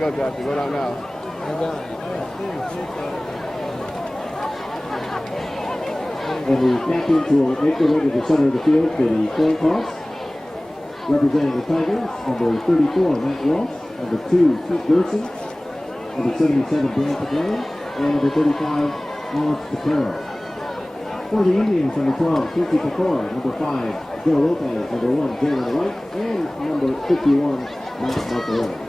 you go, Josh. Go down now. And the captains will make their way to the center of the field for the coin toss. Representing the Tigers, number 34, Matt Walsh, number 2, Keith Gerson, number 77, Dan Pagay, and number 35, Alex Patero. For the Indians, number 12, Quincy Pecora, number 5, Joe Lopez, number 1, Jalen White, and number 51, Matt Marcarelli.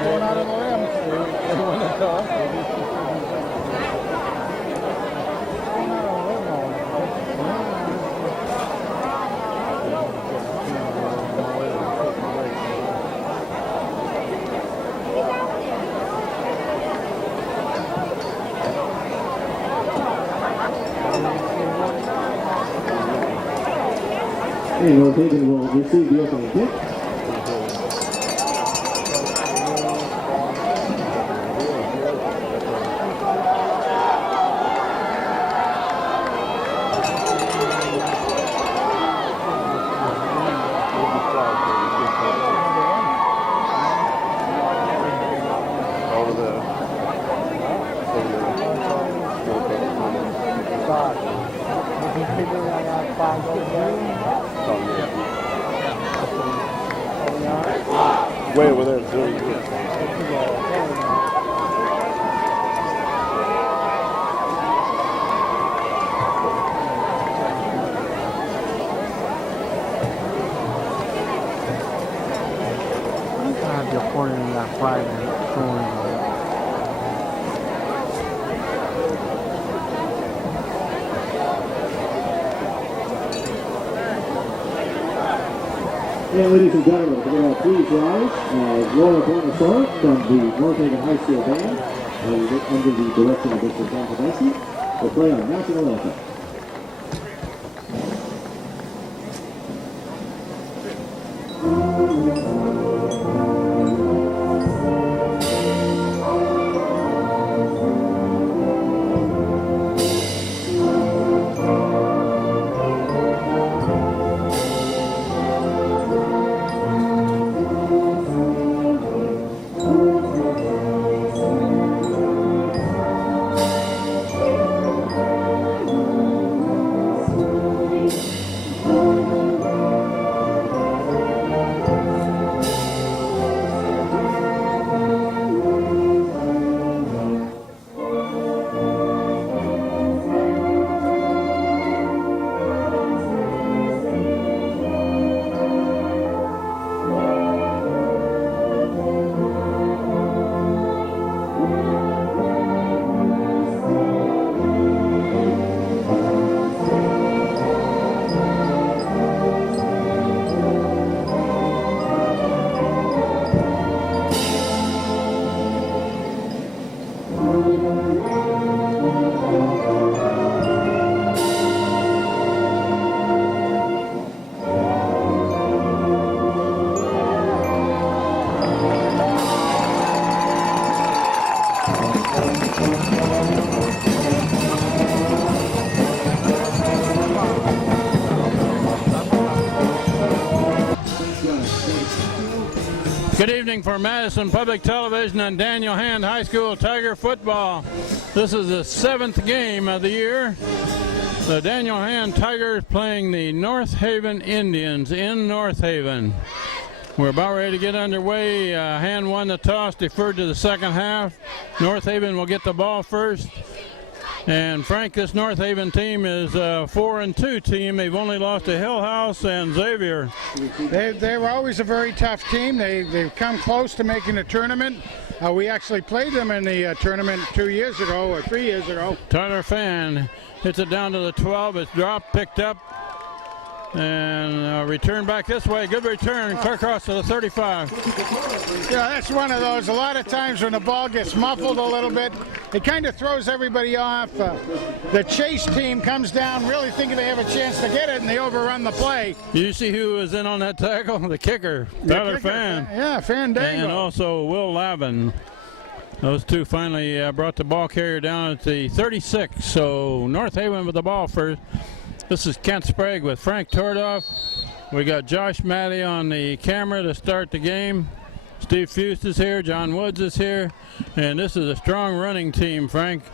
Going out on the rim. And North Haven will receive the opening kick. Way over there, too. You're pointing in that flag and throwing And ladies and gentlemen, please rise as Laura Bonasor from the North Haven High School Band, under the direction of Mr. Tom Tedeschi, will play our national anthem. Good evening for Madison Public Television and Daniel Hand High School Tiger football. This is the 7th game of the year. The Daniel Hand Tigers playing the North Haven Indians in North Haven. We're about ready to get underway. Hand won the toss, deferred to the second half. North Haven will get the ball first. And Frank, this North Haven team is a 4-2 team. They've only lost to Hill House and Xavier. They were always a very tough team. They've come close to making the tournament. We actually played them in the tournament 2 years ago or 3 years ago. Tyler Fan hits it down to the 12. It's dropped, picked up. And return back this way. Good return. Clear across to the 35. Yeah, that's one of those. A lot of times when the ball gets muffled a little bit, it kind of throws everybody off. The chase team comes down really thinking they have a chance to get it, and they overrun the play. You see who was in on that tackle? The kicker, Tyler Fan. Yeah, Fandango. And also Will Lavin. Those two finally brought the ball carrier down at the 36. So North Haven with the ball first. This is Kent Sprague with Frank Tordoff. We got Josh Matty on the camera to start the game. Steve Fust is here. John Woods is here. And this is a strong running team, Frank.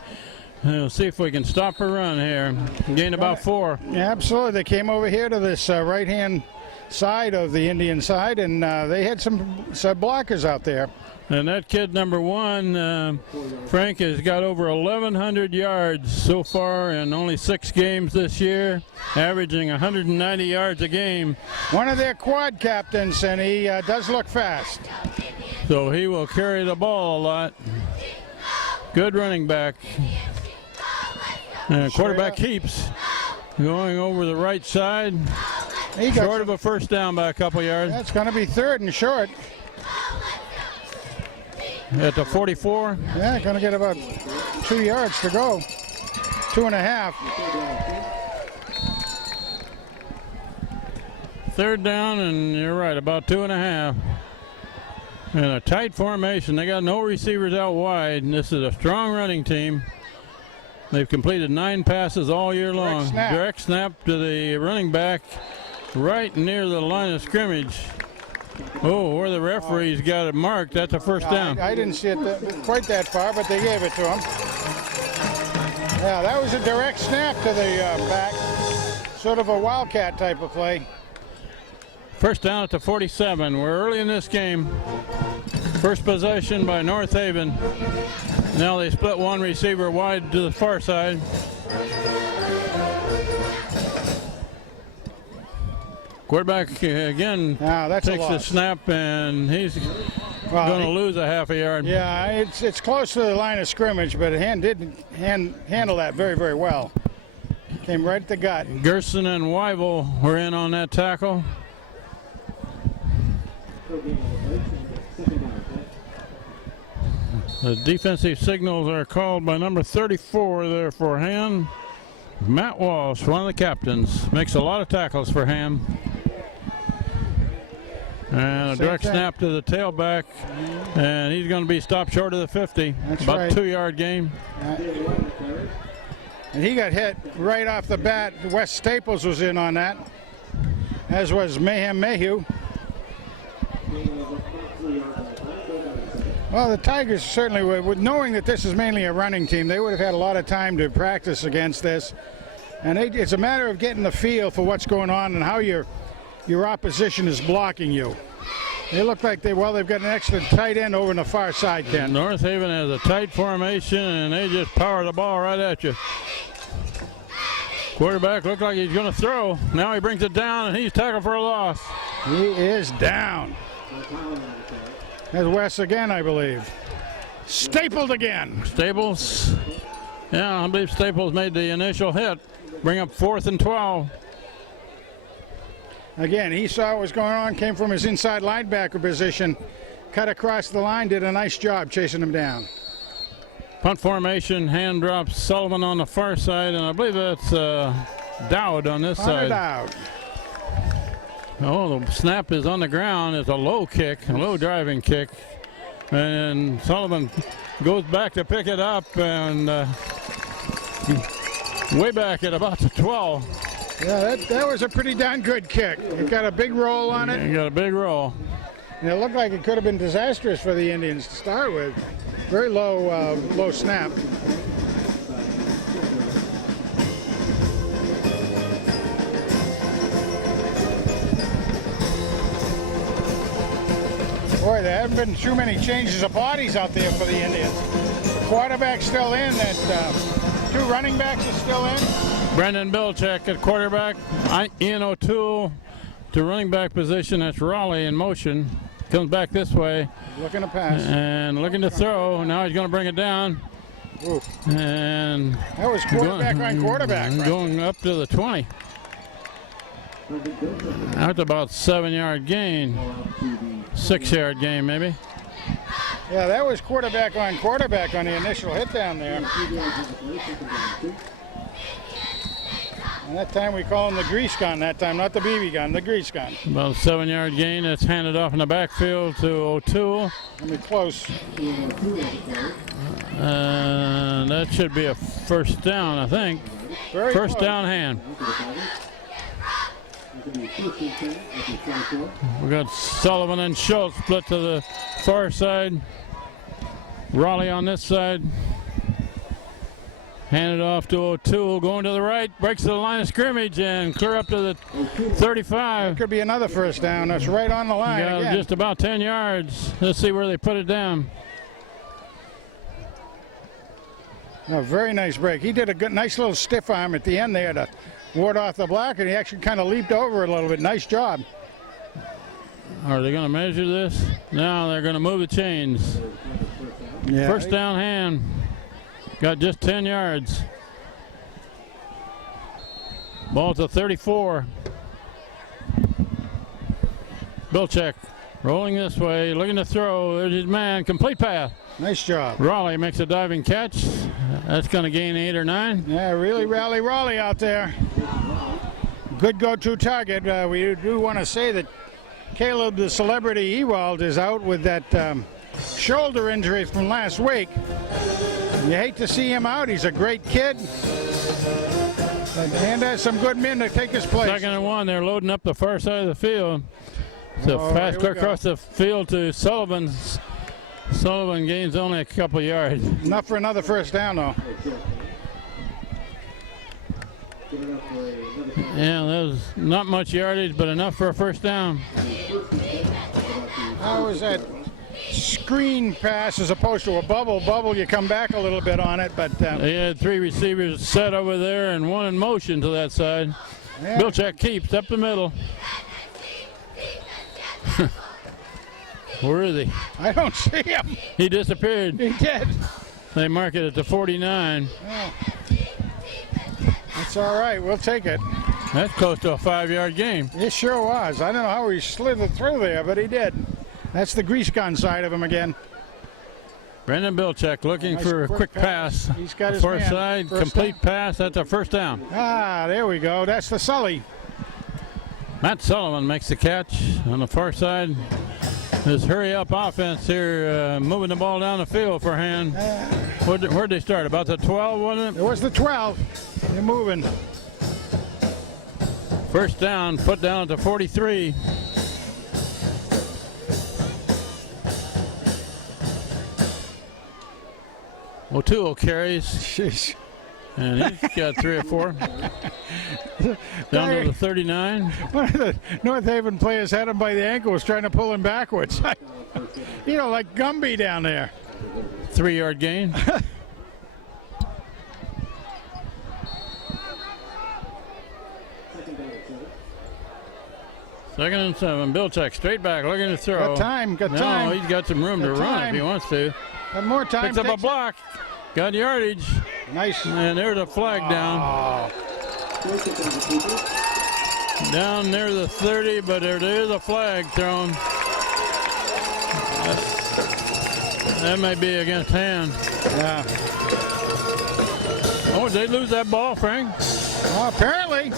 We'll see if we can stop a run here. Gained about 4. Yeah, absolutely. They came over here to this right-hand side of the Indian side, and they had some blockers out there. And that kid number 1, Frank, has got over 1,100 yards so far in only 6 games this year, averaging 190 yards a game. One of their quad captains, and he does look fast. So he will carry the ball a lot. Good running back. And quarterback keeps going over the right side. Short of a first down by a couple yards. That's going to be 3rd and short. At the 44. Yeah, going to get about 2 yards to go. 2.5. 3rd down, and you're right, about 2.5. And a tight formation. They got no receivers out wide, and this is a strong running team. They've completed 9 passes all year long. Direct snap to the running back right near the line of scrimmage. Oh, where the referee's got it marked, that's a first down. I didn't see it quite that far, but they gave it to him. Yeah, that was a direct snap to the back. Sort of a wildcat type of play. First down at the 47. We're early in this game. First possession by North Haven. Now they split one receiver wide to the far side. Quarterback again takes the snap, and he's going to lose a half a yard. Yeah, it's close to the line of scrimmage, but Hand did handle that very, very well. Came right at the gut. Gerson and Weibel were in on that tackle. The defensive signals are called by number 34 there for Ham. Matt Walsh, one of the captains, makes a lot of tackles for Ham. And a direct snap to the tailback, and he's going to be stopped short of the 50. That's about right. 2-yard gain. And he got hit right off the bat. Wes Staples was in on that, as was Mayhem Mayhew. Well, the Tigers certainly would, knowing that this is mainly a running team, they would have had a lot of time to practice against this. And it's a matter of getting the feel for what's going on and how your opposition is blocking you. They look like they've got an extra tight end over on the far side, Ken. North Haven has a tight formation, and they just power the ball right at you. Quarterback looked like he's going to throw. Now he brings it down, and he's tackled for a loss. He is down. There's Wes again, I believe. Stapled again. Staples. Yeah, I believe Staples made the initial hit. Bring up 4th and 12. Again, he saw what was going on, came from his inside linebacker position, cut across the line, did a nice job chasing him down. Punt formation, hand drops Sullivan on the far side, and I believe that's Dowd on this side. Dowd. Oh, the snap is on the ground. It's a low kick, a low driving kick. And Sullivan goes back to pick it up, and way back at about the 12. Yeah, that was a pretty darn good kick. It got a big roll on it. It got a big roll. And it looked like it could have been disastrous for the Indians to start with. Very low snap. Boy, there haven't been too many changes of bodies out there for the Indians. Quarterback's still in. That 2 running backs are still in. Brendan Bilchek at quarterback. Ian O'Toole to running back position. That's Raleigh in motion. Comes back this way. Looking to pass. And looking to throw. Now he's going to bring it down. Ooh. And that was quarterback on quarterback. Right? Going up to the 20. That's about 7-yard gain. 6-yard gain, maybe. Yeah, that was quarterback on the initial hit down there. And that time we call him the grease gun that time, not the BB gun, the grease gun. About a 7-yard gain. It's handed off in the backfield to O'Toole. Gonna be close. That should be a first down, I think. Very First close. down hand. We got Sullivan and Schultz split to the far side. Raleigh on this side. Handed off to O'Toole, going to the right, breaks the line of scrimmage and clear up to the 35. Could be another first down. That's right on the line Yeah, again. just about 10 yards. Let's see where they put it down. A very nice break. He did a good, nice little stiff arm at the end there to ward off the block, and he actually kind of leaped over it a little bit. Nice job. Are they going to measure this? No, they're going to move the chains. Yeah. First down hand. Got just 10 yards. Ball to 34. Bilczek rolling this way, looking to throw. There's his man. Complete pass. Nice job. Raleigh makes a diving catch. That's going to gain 8 or 9. Yeah, really Raleigh out there. Good go-to target. We do want to say that Caleb, the celebrity Ewald, is out with that shoulder injury from last week. You hate to see him out. He's a great kid. And has some good men to take his place. 2nd and 1. They're loading up the far side of the field. It's a Oh, fast here we clear go. across the field to Sullivan. Sullivan gains only a couple yards. Enough for another first down, though. Yeah, that was not much yardage, but enough for a first down. How was that screen pass as opposed to a bubble? Bubble, you come back a little bit on it, but They had 3 receivers set over there and 1 in motion to that side. yeah. Bilczek keeps up the middle. Where is he? I don't see him. He disappeared. He did. They mark it at the 49. That's all right. We'll take it. That's close to a 5-yard gain. It sure was. I don't know how he slid it through there, but he did. That's the grease gun side of him again. Brendan Bilczek looking Nice for a quick pass. He's got his Far man. side, First complete down. pass. That's a first down. Ah, there we go. That's the Sully. Matt Sullivan makes the catch on the far side. This hurry-up offense here, moving the ball down the field for hand. Where'd they start? About the 12, wasn't It was the 12. They're moving. it? First down, put down at the 43. O'Toole carries, Jeez. and he's got 3 or 4. Down to the 39. One of the North Haven players had him by the ankles trying to pull him backwards. Like Gumby down there. 3-yard gain. Second and 7. Bilczek straight back, looking to throw. Got time, got no, time. he's got some room to Got run time. if he wants to. Got more time. Picks up a takes it. block. Got yardage. Nice. And there's a flag down. Down near the 30, but there is a flag thrown. That may be against hand. Yeah. Oh, did they lose that ball, Frank? Well, apparently.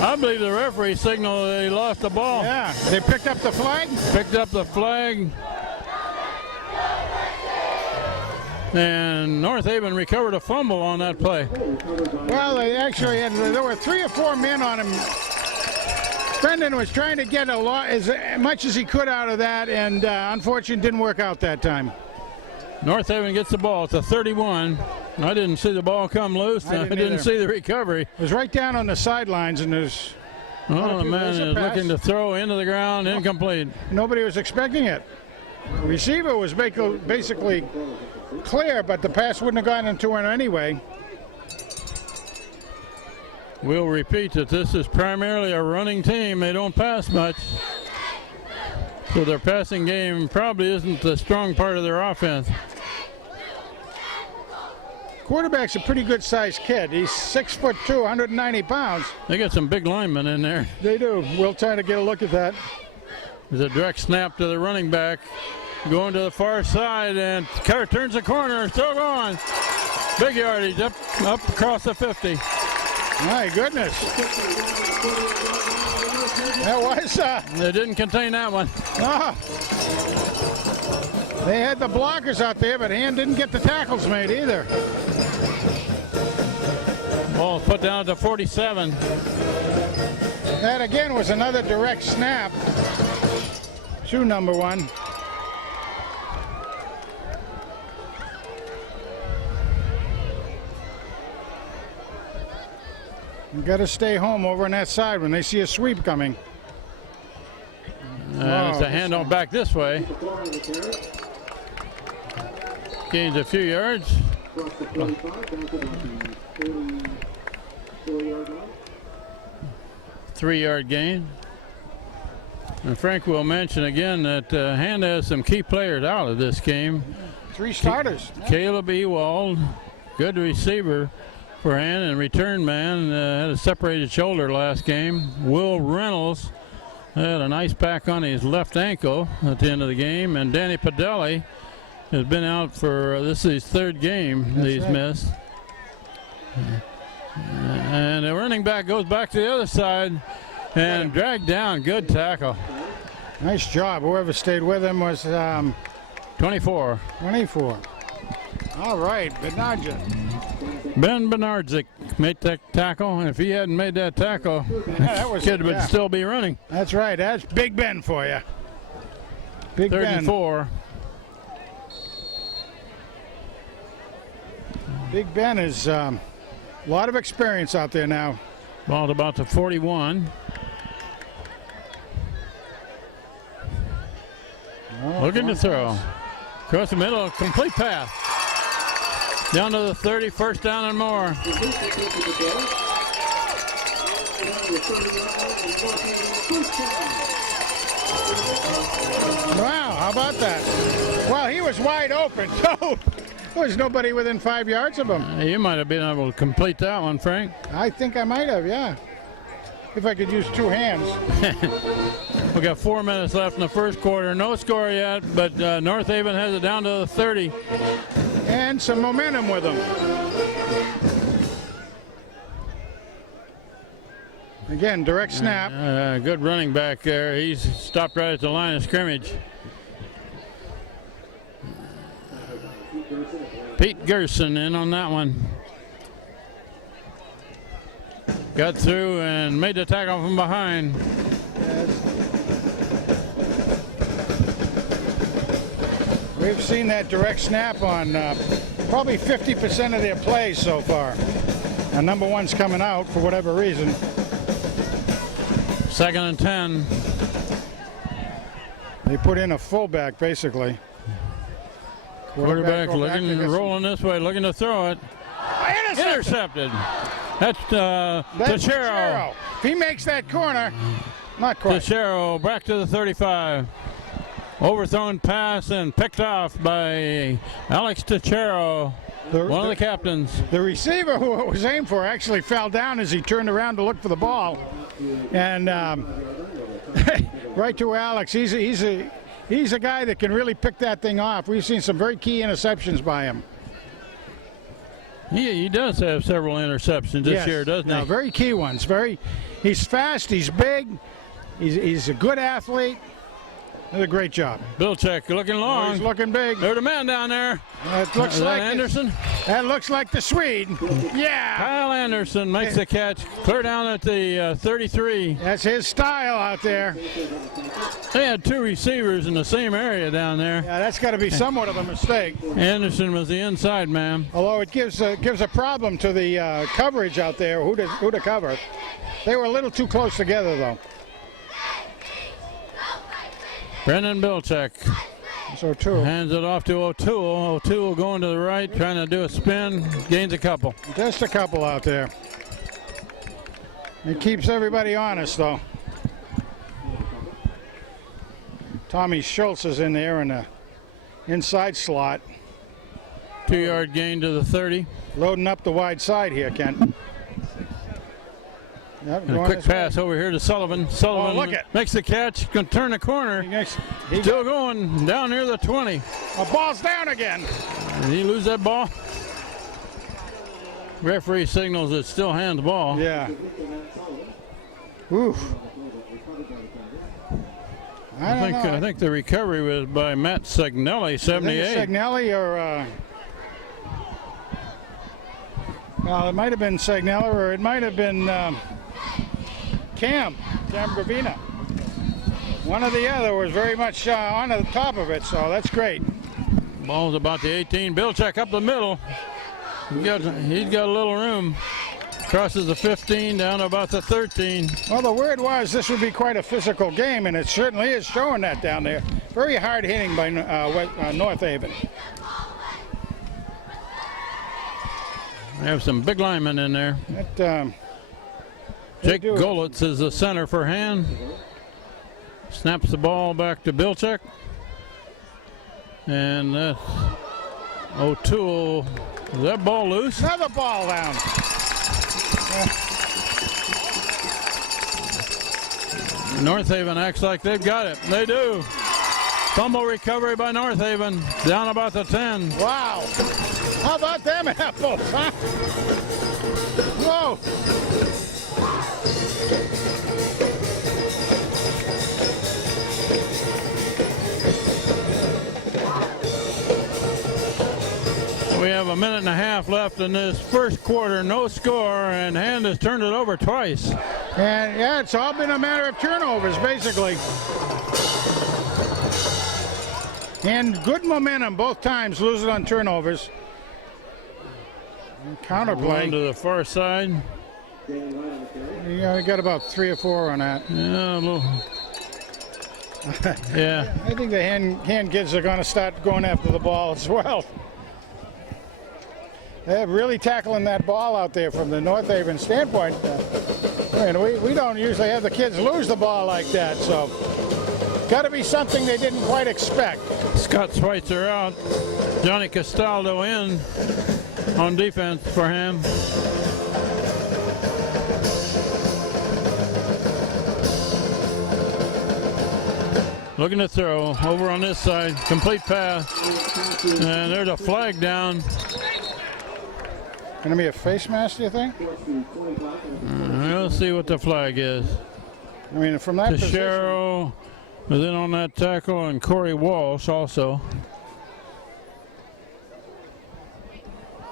I believe the referee signaled they lost the ball. Yeah. They picked up the flag. Picked up the flag. And North Haven recovered a fumble on that play. Well, they actually had, there were 3 or 4 men on him. Brendan was trying to get as much as he could out of that, and unfortunately didn't work out that time. North Haven gets the ball at the 31. I didn't see the ball come loose. I I didn't didn't either. see the recovery. It was right down on the sidelines, and there's Oh, the man there's a is pass. looking to throw into the ground, incomplete. nobody was expecting it. The receiver was basically clear, but the pass wouldn't have gotten to him anyway. We'll repeat that this is primarily a running team. They don't pass much. So their passing game probably isn't the strong part of their offense. Quarterback's a pretty good-sized kid. He's 6'2", 190 pounds. They got some big linemen in there. They do. We'll try to get a look at that. There's a direct snap to the running back. Going to the far side, and Carter turns the corner, still going. Big yardage up across the 50. My goodness. That was, They didn't contain that one. no. They had the blockers out there, but Hand didn't get the tackles made either. Ball put down to 47. That again was another direct snap to number 1. You got to stay home over on that side when they see a sweep coming. And it's a handoff back this way. Gains a few yards. 3-yard gain. And Frank will mention again that Hand has some key players out of this game. 3 starters. Caleb Ewald, good receiver for Hand and return man, had a separated shoulder last game. Will Reynolds had an ice pack on his left ankle at the end of the game, and Danny Padelli has been out for this is his 3rd game that he's missed. And the running back goes back to the other side and dragged down. Good tackle. Nice job. Whoever stayed with him was 24. 24. All right, Benadja. Ben Bernardzik made that tackle, and if he hadn't made that tackle, that was, kid would yeah. still be running. That's right. That's Big Ben for you. Big 3rd Ben. and 4. Big Ben is a lot of experience out there now. Ball about to 41. Looking to throw. Across the middle, complete pass. Down to the 30, 1st down and more. Wow, how about that? Well, he was wide open, too. There was nobody within 5 yards of him. You might have been able to complete that one, Frank. I think I might have, yeah. If I could use 2 hands. We got 4 minutes left in the 1st quarter. No score yet, but North Haven has it down to the 30. And some momentum with them. Again, direct snap. Good running back there. He's stopped right at the line of scrimmage. Pete Gerson in on that one. Got through and made the tackle from behind. We've seen that direct snap on probably 50% of their plays so far. And number 1's coming out for whatever reason. 2nd and 10. They put in a fullback, basically. Quarterback go back looking, to rolling this way, looking to throw it. Intercepted. That's Teixeira. If he makes that corner, not quite. Teixeira back to the 35. Overthrown pass and picked off by Alex Teixeira, one of the captains. The receiver who it was aimed for actually fell down as he turned around to look for the ball. And right to Alex. He's a guy that can really pick that thing off. We've seen some very key interceptions by him. He does have several interceptions this year, doesn't he? Very key ones. He's fast, he's big, he's a good athlete. Did a great job. Bilchek looking long. He's looking big. There's a man down there. It looks like Anderson. That looks like the Swede. Yeah. Kyle Anderson makes the catch. Clear down at the 33. That's his style out there. They had 2 receivers in the same area down there. Yeah, that's got to be somewhat of a mistake. Anderson was the inside man. Although it gives a problem to the coverage out there, who to cover. They were a little too close together, though. Brendan Bilchek So too. hands it off to O'Toole. O'Toole going to the right, trying to do a spin. Gains a couple. Just a couple out there. It keeps everybody honest, though. Tommy Schultz is in there in the inside slot. 2-yard gain to the 30. Loading up the wide side here, Kent. Yep, And a going quick this way. pass over here to Sullivan. Sullivan look it. makes the catch, can turn the corner. He Still going down near the 20. The ball's down again. Did he lose that ball? Referee signals it still hands ball. Yeah. Oof. I don't know. I think the recovery was by Matt Segnelli, 78. Segnelli or well, it might have been Segnelli or it might have been Cam Gravina. One or the other was very much on the top of it, so that's great. Ball's about the 18. Bilczek up the middle. He's got a little room. Crosses the 15 down to about the 13. Well, the word was this would be quite a physical game, and it certainly is showing that down there. Very hard hitting by North Haven. We have some big linemen in there. Jake do it. Golitz is the center for hand. Snaps the ball back to Bilczek. And that's O'Toole. Is that ball loose? Another ball down. North Haven acts like they've got it. They do. Fumble recovery by North Haven. Down about the 10. Wow. How about them apples, huh? Whoa. We have a minute and a half left in this first quarter. No score, and Hand has turned it over twice. And yeah, it's all been a matter of turnovers, basically. And good momentum both times, losing on turnovers. And Going counterplay. to the far side. Yeah, we got about 3 or 4 on that. Yeah, a little. Yeah. I think the hand kids are going to start going after the ball as well. They're really tackling that ball out there from the North Haven standpoint. We don't usually have the kids lose the ball like that, so got to be something they didn't quite expect. Scott Schweitzer out. Johnny Castaldo in on defense for him. Looking to throw over on this side. Complete pass. And there's a flag down. Going to be a face mask, do you think? Let's see what the flag is. I mean, from that position. Teixeira was in on that tackle, and Corey Walsh also.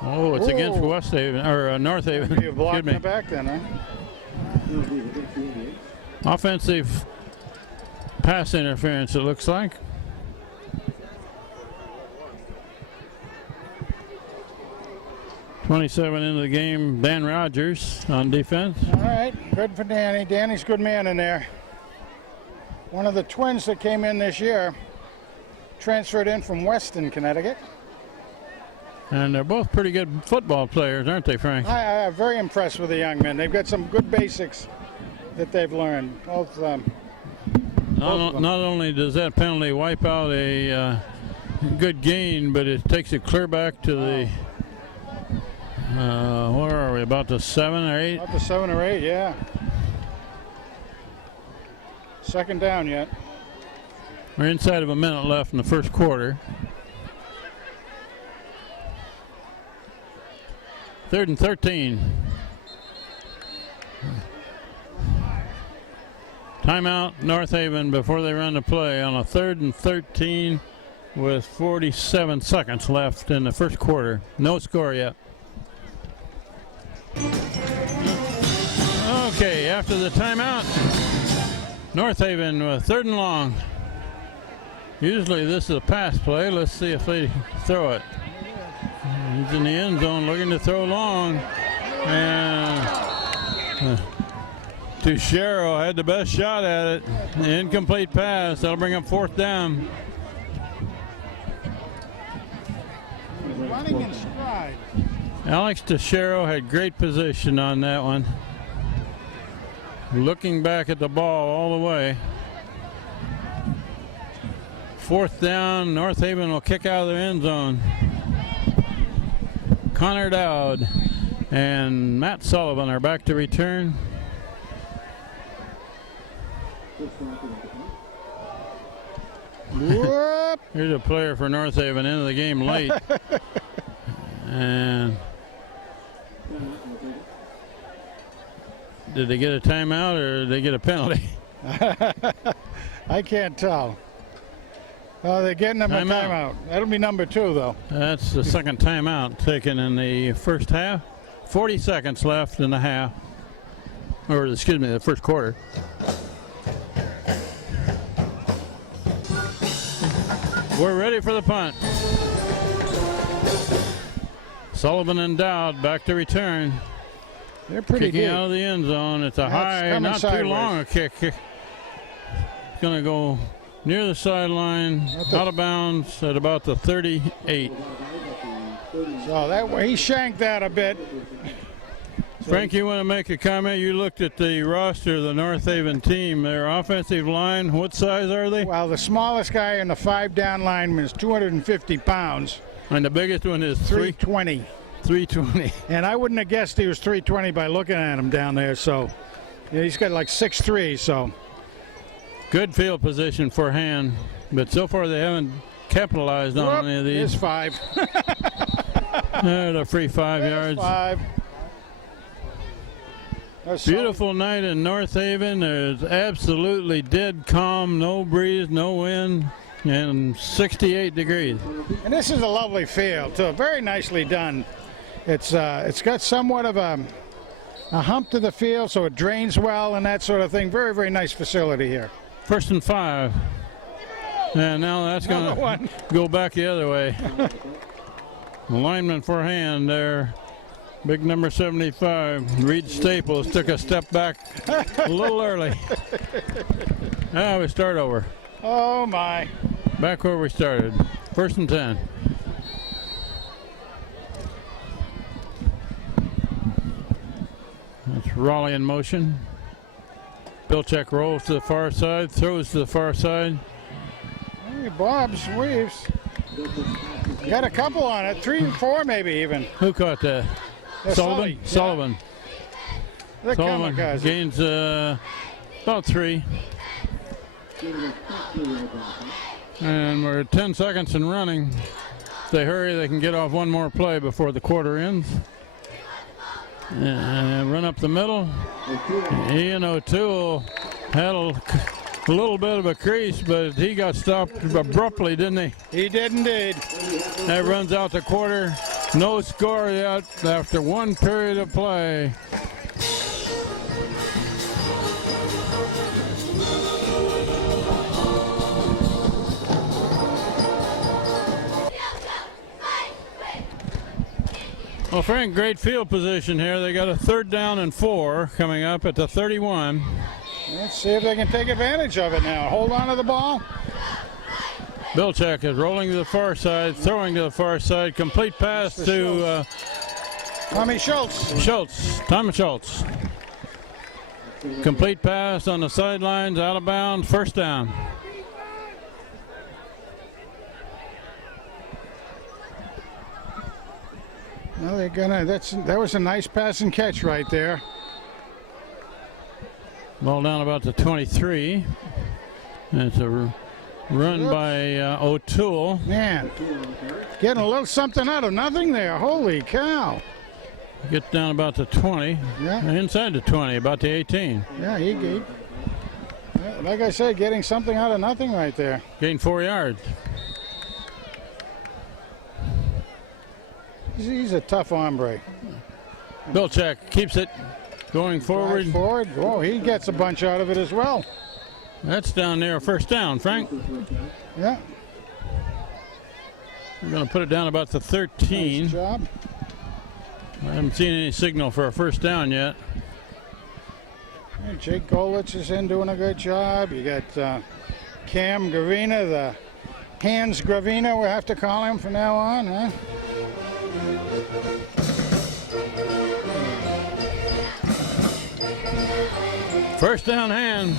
Oh, it's against Whoa. West Haven or North Haven. Be a block in Excuse the me. back then, huh? Offensive pass interference, it looks like. .27 into the game. Dan Rogers on defense. All right, good for Danny. Danny's a good man in there. One of the twins that came in this year, transferred in from Weston, Connecticut. And they're both pretty good football players, aren't they, Frank? I'm very impressed with the young men. They've got some good basics that they've learned. Both of them. Not only does that penalty wipe out a good gain, but it takes it clear back to the, where are we, about the 7 or 8? Up to 7 or 8, yeah. Second down yet. We're inside of a minute left in the first quarter. 3rd and 13. Timeout, North Haven, before they run the play on a 3rd and 13 with 47 seconds left in the first quarter. No score yet. Okay, after the timeout, North Haven with 3rd and long. Usually this is a pass play. Let's see if they throw it. He's in the end zone looking to throw long. And Teixeira had the best shot at it. Incomplete pass. That'll bring up 4th down. Running in stride. Alex Teixeira had great position on that one. Looking back at the ball all the way. 4th down. North Haven will kick out of their end zone. Connor Dowd and Matt Sullivan are back to return. Whoop. Here's a player for North Haven into the game late. And did they get a timeout or did they get a penalty? I can't tell. Oh, they're getting them a timeout. That'll be number 2, though. That's the second timeout taken in the first half. 40 seconds left in the half. Or, excuse me, the first quarter. We're ready for the punt. Sullivan and Dowd back to return. They're pretty Kicking deep. out of the end zone. It's a That's high, coming not sideways. too long a kick. It's going to go near the sideline, out of bounds at about the 38. So that way he shanked that a bit. Frank, you want to make a comment? You looked at the roster of the North Haven team. Their offensive line, what size are they? Well, the smallest guy in the 5-down lineman is 250 pounds. And the biggest one is 320. 320. And I wouldn't have guessed he was 320 by looking at him down there. So yeah, he's got like 6'3", so. Good field position for hand, but so far they haven't capitalized on any of these. There's 5. There's a free 5 yards. 5. That's Beautiful night in North Haven. There's absolutely dead calm, no breeze, no wind, and 68 degrees. And this is a lovely field, too. Very nicely done. It's got somewhat of a hump to the field, so it drains well and that sort of thing. Very, very nice facility here. 1st and 5. And now that's going to go back the other way. The lineman for hand there. Big number 75, Reed Staples, took a step back a little early. Now we start over. Oh, my. Back where we started. 1st and 10. That's Raleigh in motion. Bilchek rolls to the far side, throws to the far side. Hey, Bob's weaves. Got a couple on it, 3 and 4 maybe even. Who caught that? That's Sullivan? Sully, Sullivan. The Sullivan kamikaze. gains about 3. And we're 10 seconds and running. If they hurry, they can get off one more play before the quarter ends. And run up the middle. Ian O'Toole had a little bit of a crease, but he got stopped abruptly, didn't he? He did indeed. That runs out the quarter. No score yet after 1 period of play. Well, Frank, great field position here. They got a 3rd down and 4 coming up at the 31. Let's see if they can take advantage of it now. Hold on to the ball. Bilchek is rolling to the far side, throwing to the far side. Complete pass to Tommy Schultz. Thomas Schultz. Complete pass on the sidelines, out of bounds, 1st down. Well, they're gonna. That was a nice pass and catch right there. Ball down about the 23. And it's a run by O'Toole. Man, getting a little something out of nothing there. Holy cow! Gets down about the 20. Yeah. Inside the 20, about the 18. Yeah, he like I said, getting something out of nothing right there. Gained 4 yards. He's a tough hombre. Bilchek keeps it going forward. Drive forward. Oh, he gets a bunch out of it as well. That's down there, 1st down, Frank. Yeah. We're going to put it down about the 13. Nice job. I haven't seen any signal for a 1st down yet. Hey, Jake Golich is in doing a good job. You got Cam Gravina, the Hans Gravina, we'll have to call him from now on, huh? First down hand.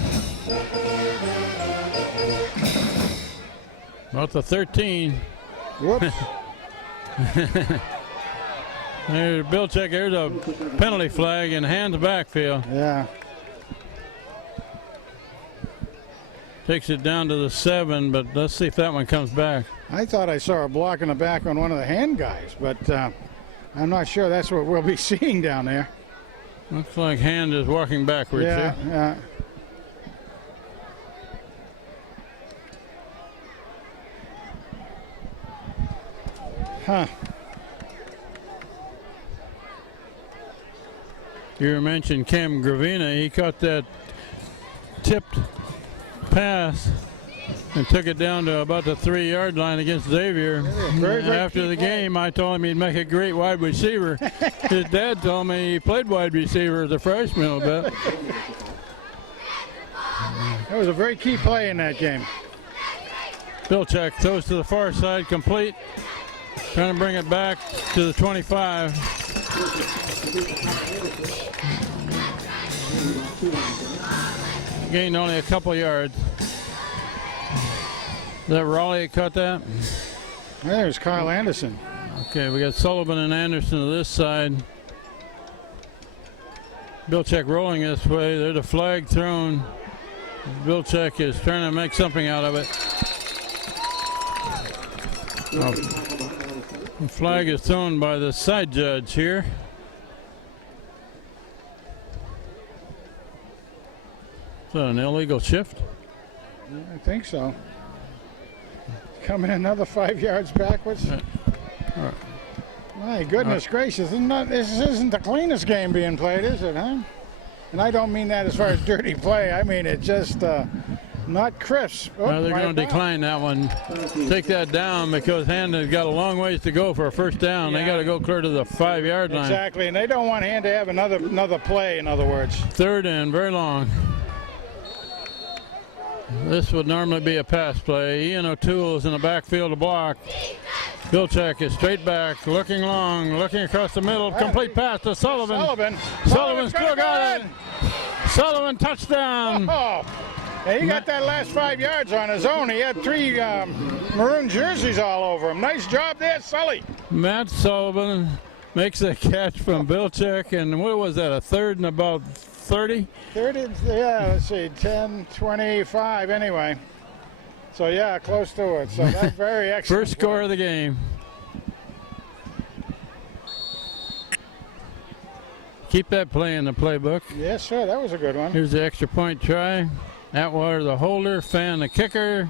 About the 13. Whoops. There's Bilchek. There's a penalty flag and hands backfield. Yeah. Takes it down to the 7, but let's see if that one comes back. I thought I saw a block in the back on one of the hand guys, but I'm not sure that's what we'll be seeing down there. Looks like hand is walking backwards Yeah, here. yeah. Huh. You mentioned Cam Gravina. He caught that tipped pass and took it down to about the 3-yard line against Xavier. very After key the play. game, I told him he'd make a great wide receiver. His dad told me he played wide receiver as a freshman a bit. That was a very key play in that game. Bilchek throws to the far side, complete. Trying to bring it back to the 25. Gained only a couple yards. Is that Raleigh that caught that? There's Kyle Anderson. Okay, we got Sullivan and Anderson to this side. Bilchek rolling this way. There's a flag thrown. Bilchek is trying to make something out of it. The flag is thrown by the side judge here. Is that an illegal shift? I think so. Coming another 5 yards backwards. My goodness gracious, this isn't the cleanest game being played, is it, huh? And I don't mean that as far as dirty play. I mean it's just not crisp. Oh, They're going to wow. decline that one. Take that down because Hand has got a long ways to go for a first down. They got to go clear to the 5-yard line. Exactly, and they don't want Hand to have another play, in other words. Third and very long. This would normally be a pass play. Ian O'Toole is in the backfield to block. Bilchek is straight back, looking long, looking across the middle. Complete pass to Sullivan. Sullivan still got it. Sullivan touchdown. Oh, yeah, he got that last 5 yards on his own. He had 3 maroon jerseys all over him. Nice job there, Sully. Matt Sullivan makes a catch from Bilchek, and what was that, a third and about 30? 30, yeah, let's see, 10, 25 anyway. So, yeah, close to it. So that's very excellent. First score of the game. Keep that play in the playbook. Yes, sir, that was a good one. Here's the extra point try. Atwater the holder, Fan the kicker.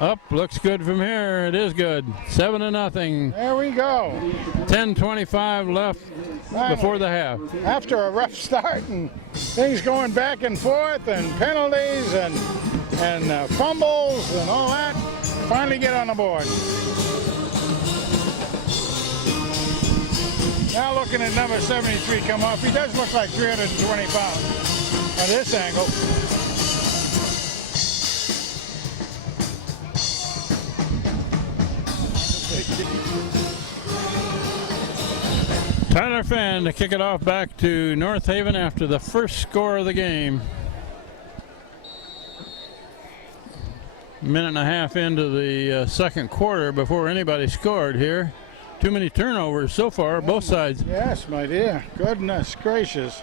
Up, looks good from here. It is good. 7-0. There we go. 10:25 left before the half. After a rough start and things going back and forth and penalties and fumbles and all that, finally get on the board. Now looking at number 73 come off. He does look like 320 pounds on this angle. Tyler Fan to kick it off back to North Haven after the first score of the game. Minute and a half into the second quarter before anybody scored here. Too many turnovers so far, both sides. Yes, my dear. Goodness gracious.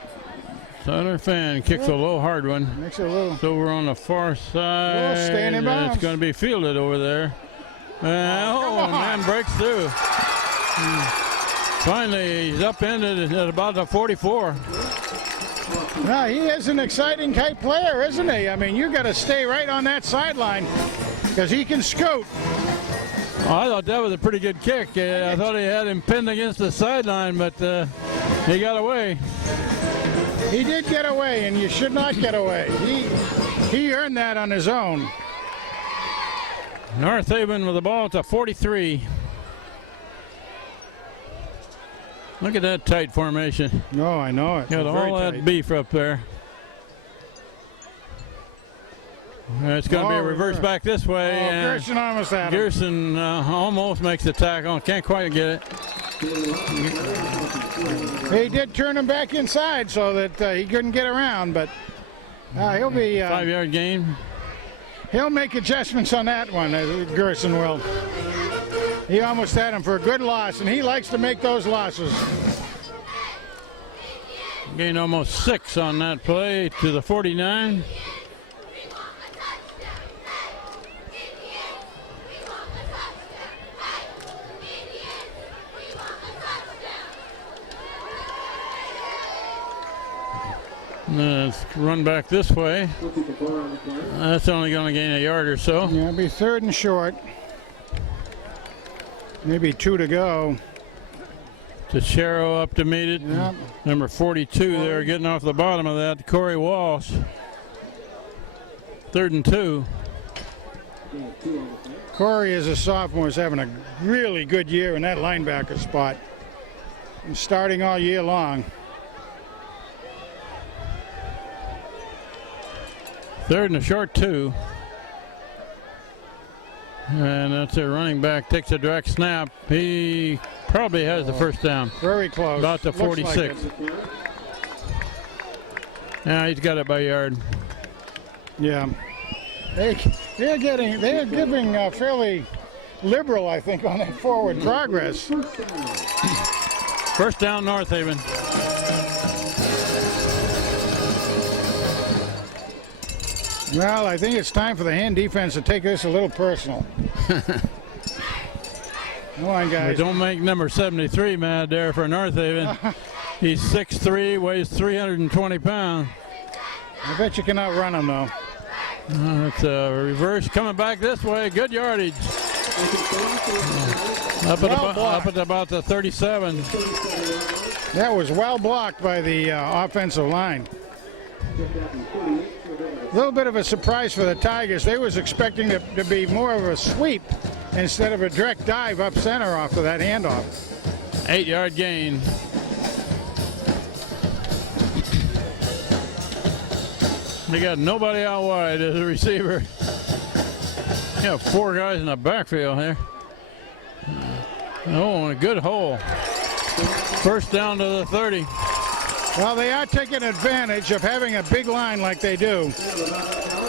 Tyler Fan kicks a low, hard one. Makes it a little. It's over on the far side. staying in and bounds. it's going to be fielded over there. Man breaks through. Finally, he's upended at about the 44. Now, he is an exciting type player, isn't he? I mean, you got to stay right on that sideline because he can scoot. Oh, I thought that was a pretty good kick. I thought he had him pinned against the sideline, but he got away. He did get away, and you should not get away. He earned that on his own. North Haven with the ball at the 43. Look at that tight formation. No, I know it. Got all that beef up there. It's going to be a reverse back this way. Oh, and Gerson almost had him. Gerson almost makes the tackle. Can't quite get it. He did turn him back inside so that he couldn't get around, but he'll be 5-yard gain. he'll make adjustments on that one. Gerson will. He almost had him for a good loss, and he likes to make those losses. Gained almost 6 on that play to the 49. Let's run back this way. That's only going to gain a yard or so. Yeah, it'll be 3rd and short. Maybe 2 to go. Teixeira up to meet it. Yep. Number 42 there, getting off the bottom of that, Corey Walsh. 3rd and 2. Corey, as a sophomore, is having a really good year in that linebacker spot. And starting all year long. 3rd and a short 2. And that's a running back, takes a direct snap. He probably has the first down. Very close. About the Looks like 46. it. Yeah, he's got it by a yard. Yeah. They're giving fairly liberal, I think, on that forward progress. First down, North Haven. Well, I think it's time for the hand defense to take this a little personal. Come on, But guys. don't make number 73 mad there for North Haven. He's 6'3", weighs 320 pounds. I bet you can outrun him, though. It's a reverse coming back this way. Good yardage. Up at about the 37. That was well blocked by the offensive line. A little bit of a surprise for the Tigers. They was expecting it to be more of a sweep instead of a direct dive up center off of that handoff. 8-yard gain. They got nobody out wide as a receiver. You have 4 guys in the backfield here. Oh, and a good hole. First down to the 30. Well, they are taking advantage of having a big line like they do.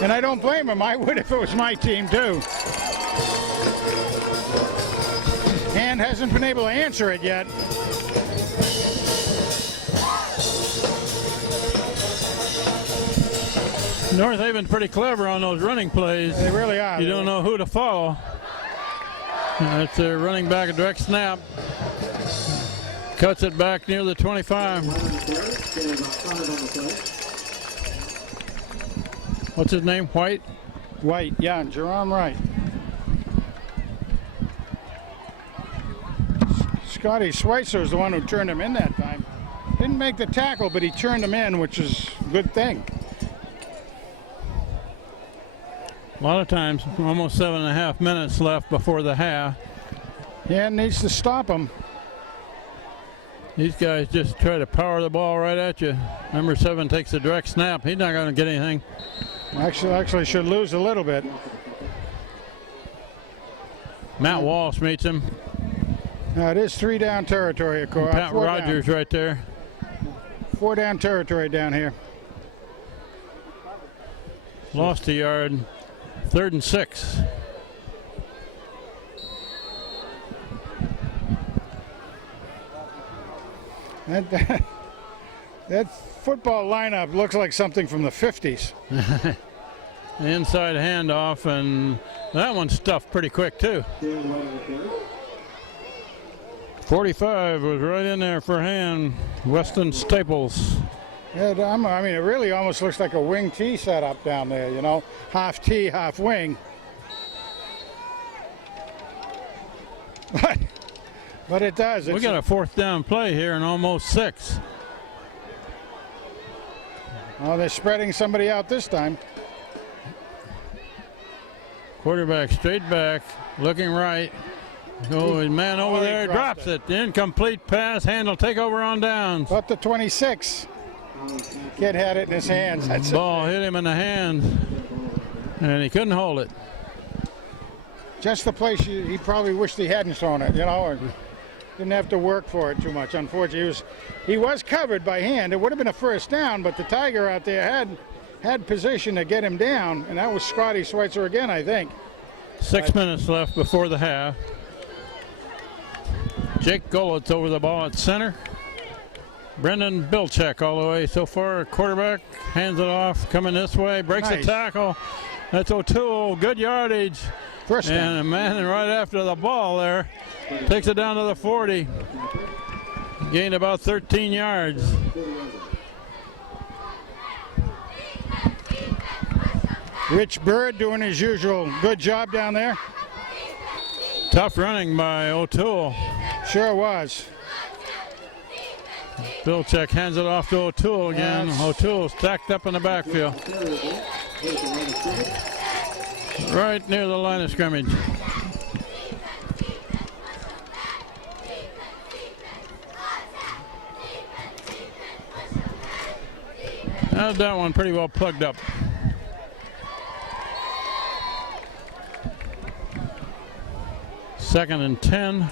And I don't blame them. I would if it was my team, too. And hasn't been able to answer it yet. North Haven's pretty clever on those running plays. They really are. You don't know who to follow. That's a running back, a direct snap. Cuts it back near the 25. What's his name? White? White, yeah, Jerome Wright. Scotty Schweitzer is the one who turned him in that time. Didn't make the tackle, but he turned him in, which is a good thing. A lot of times, almost 7.5 minutes left before the half. Yeah, needs to stop him. These guys just try to power the ball right at you. Number 7 takes a direct snap. He's not going to get anything. Actually should lose a little bit. Matt Walsh meets him. Now it is 3 down territory, of course. Pat Rogers right there. 4 down territory down here. Lost a yard. 3rd and 6. That football lineup looks like something from the 50s. Inside handoff, and that one stuffed pretty quick too. 45 was right in there for hand. Weston Staples. Yeah, I mean, it really almost looks like a wing T setup down there, you know, half T, half wing. But it does. We got a 4th down play here and almost 6. Well, they're spreading somebody out this time. Quarterback straight back, looking right. Oh, man over there drops it. Incomplete pass. Hand will take over on downs. Up to 26. Kid had it in his hands. That's Ball hit him in the hand, and he couldn't hold it. Just the place he probably wished he hadn't thrown it, you know, or didn't have to work for it too much. Unfortunately, he was covered by hand. It would have been a first down, but the Tiger out there had position to get him down, and that was Scotty Schweitzer again, I think. 6 minutes left before the half. Jake Golitz over the ball at center. Brendan Bilchek all the way so far. Quarterback hands it off, coming this way, breaks Nice. a tackle. That's O'Toole, good yardage. First down. And a man right after the ball there takes it down to the 40. Gained about 13 yards. Rich Bird doing his usual good job down there. Tough running by O'Toole. Sure was. Bilchek hands it off to O'Toole again. Yes. O'Toole stacked up in the backfield. Right near the line of scrimmage. Had that one pretty well plugged up. Second and 10.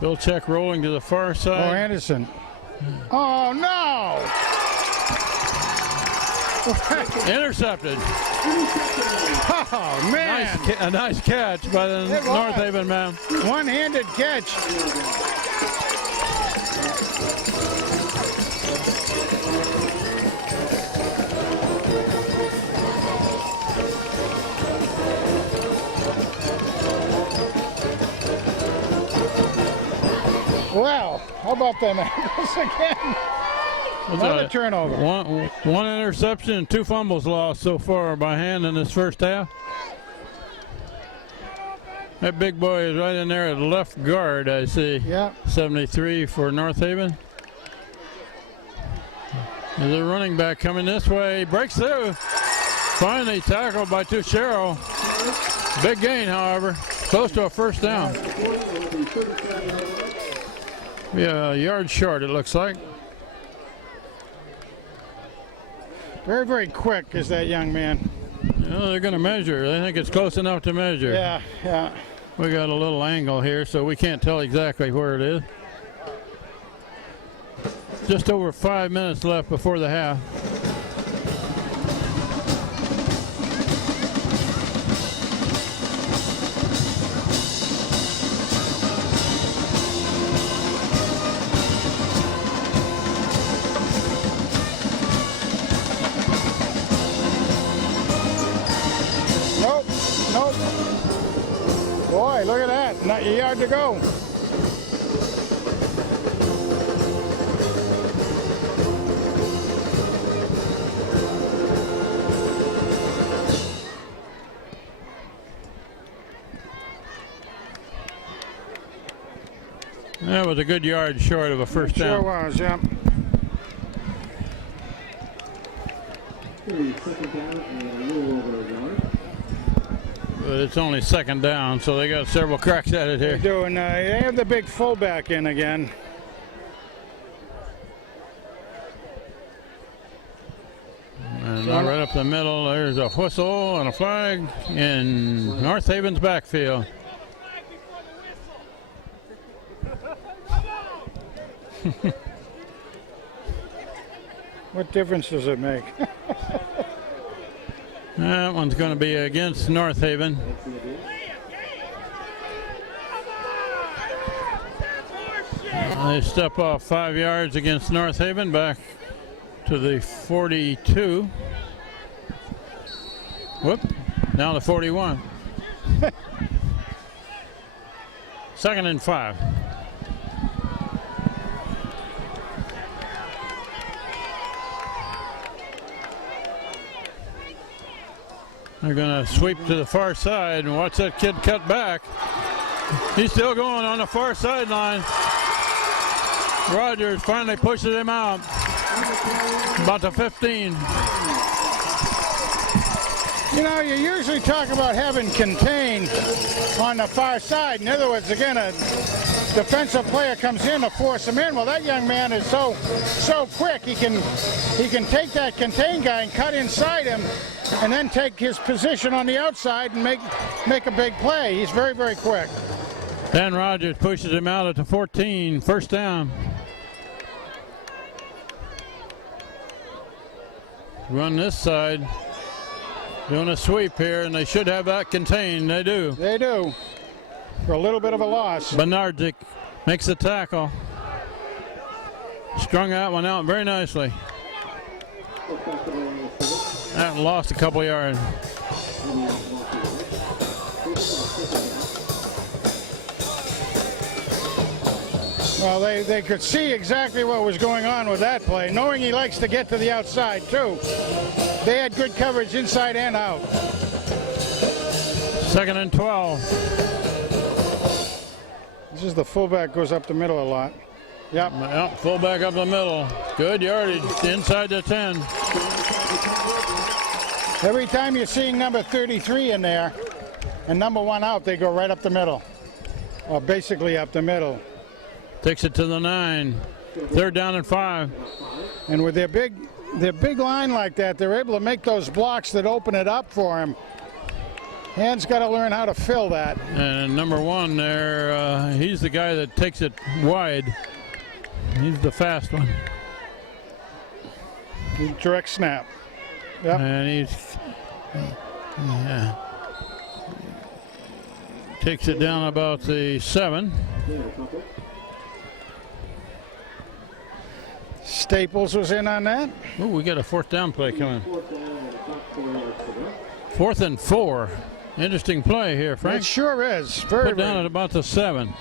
Bilchek rolling to the far Oh, side. Anderson. Oh, no! Intercepted. Oh, man. A nice catch by the It was. North Haven man. One-handed catch. Well, how about them apples again? Was Another that turnover. One interception and 2 fumbles lost so far by hand in this first half. That big boy is right in there at left guard, I see. Yeah. 73 for North Haven. There's a running back coming this way. Breaks through. Finally tackled by Tuchero. Big gain, however. Close to a first down. Yeah, a yard short, it looks like. Very, very quick is that young man. Well, they're going to measure. They think it's close enough to measure. Yeah, yeah. We got a little angle here, so we can't tell exactly where it is. Just over 5 minutes left before the half. Nope, nope. Boy, look at that. Not a yard to go. That was a good yard short of a first Sure down. was, yeah. Second down and a little over a yard. But it's only second down, so they got several cracks at it They're here. doing, they have the big fullback in again. And right up the middle, there's a whistle and a flag in North Haven's backfield. What difference does it make? That one's going to be against North Haven. They step off 5 yards against North Haven, back to the 42. Whoop, now the 41. Second and 5. They're going to sweep to the far side and watch that kid cut back. He's still going on the far sideline. Rogers finally pushes him out. About the 15. You know, you usually talk about having contained on the far side. In other words, again, a defensive player comes in to force him in. Well, that young man is so quick. He can take that contained guy and cut inside him, and then take his position on the outside and make a big play. He's very, very quick. Dan Rogers pushes him out at the 14. First down. Run this side. Doing a sweep here, and they should have that contained. They do. They do. For a little bit of a loss. Bernardzik Makes the tackle. Strung that one out very nicely. That lost a couple yards. Well, they could see exactly what was going on with that play, knowing he likes to get to the outside, too. They had good coverage inside and out. 2nd and 12. This is the fullback goes up the middle a lot. Yep. Yep, fullback up the middle. Good yardage inside the 10. Every time you're seeing number 33 in there and number 1 out, they go right up the middle, or basically up the middle. Takes it to the 9. 3rd down and 5. And with their big line like that, they're able to make those blocks that open it up for him. Hand's got to learn how to fill that. And number 1 there, he's the guy that takes it wide. He's the fast one. Direct snap. Yep. And takes it down about the 7. Staples was in on that. Oh, we got a 4th down play coming. 4th and 4. Interesting play here, Frank. It sure is. Very, Put down at about the 7.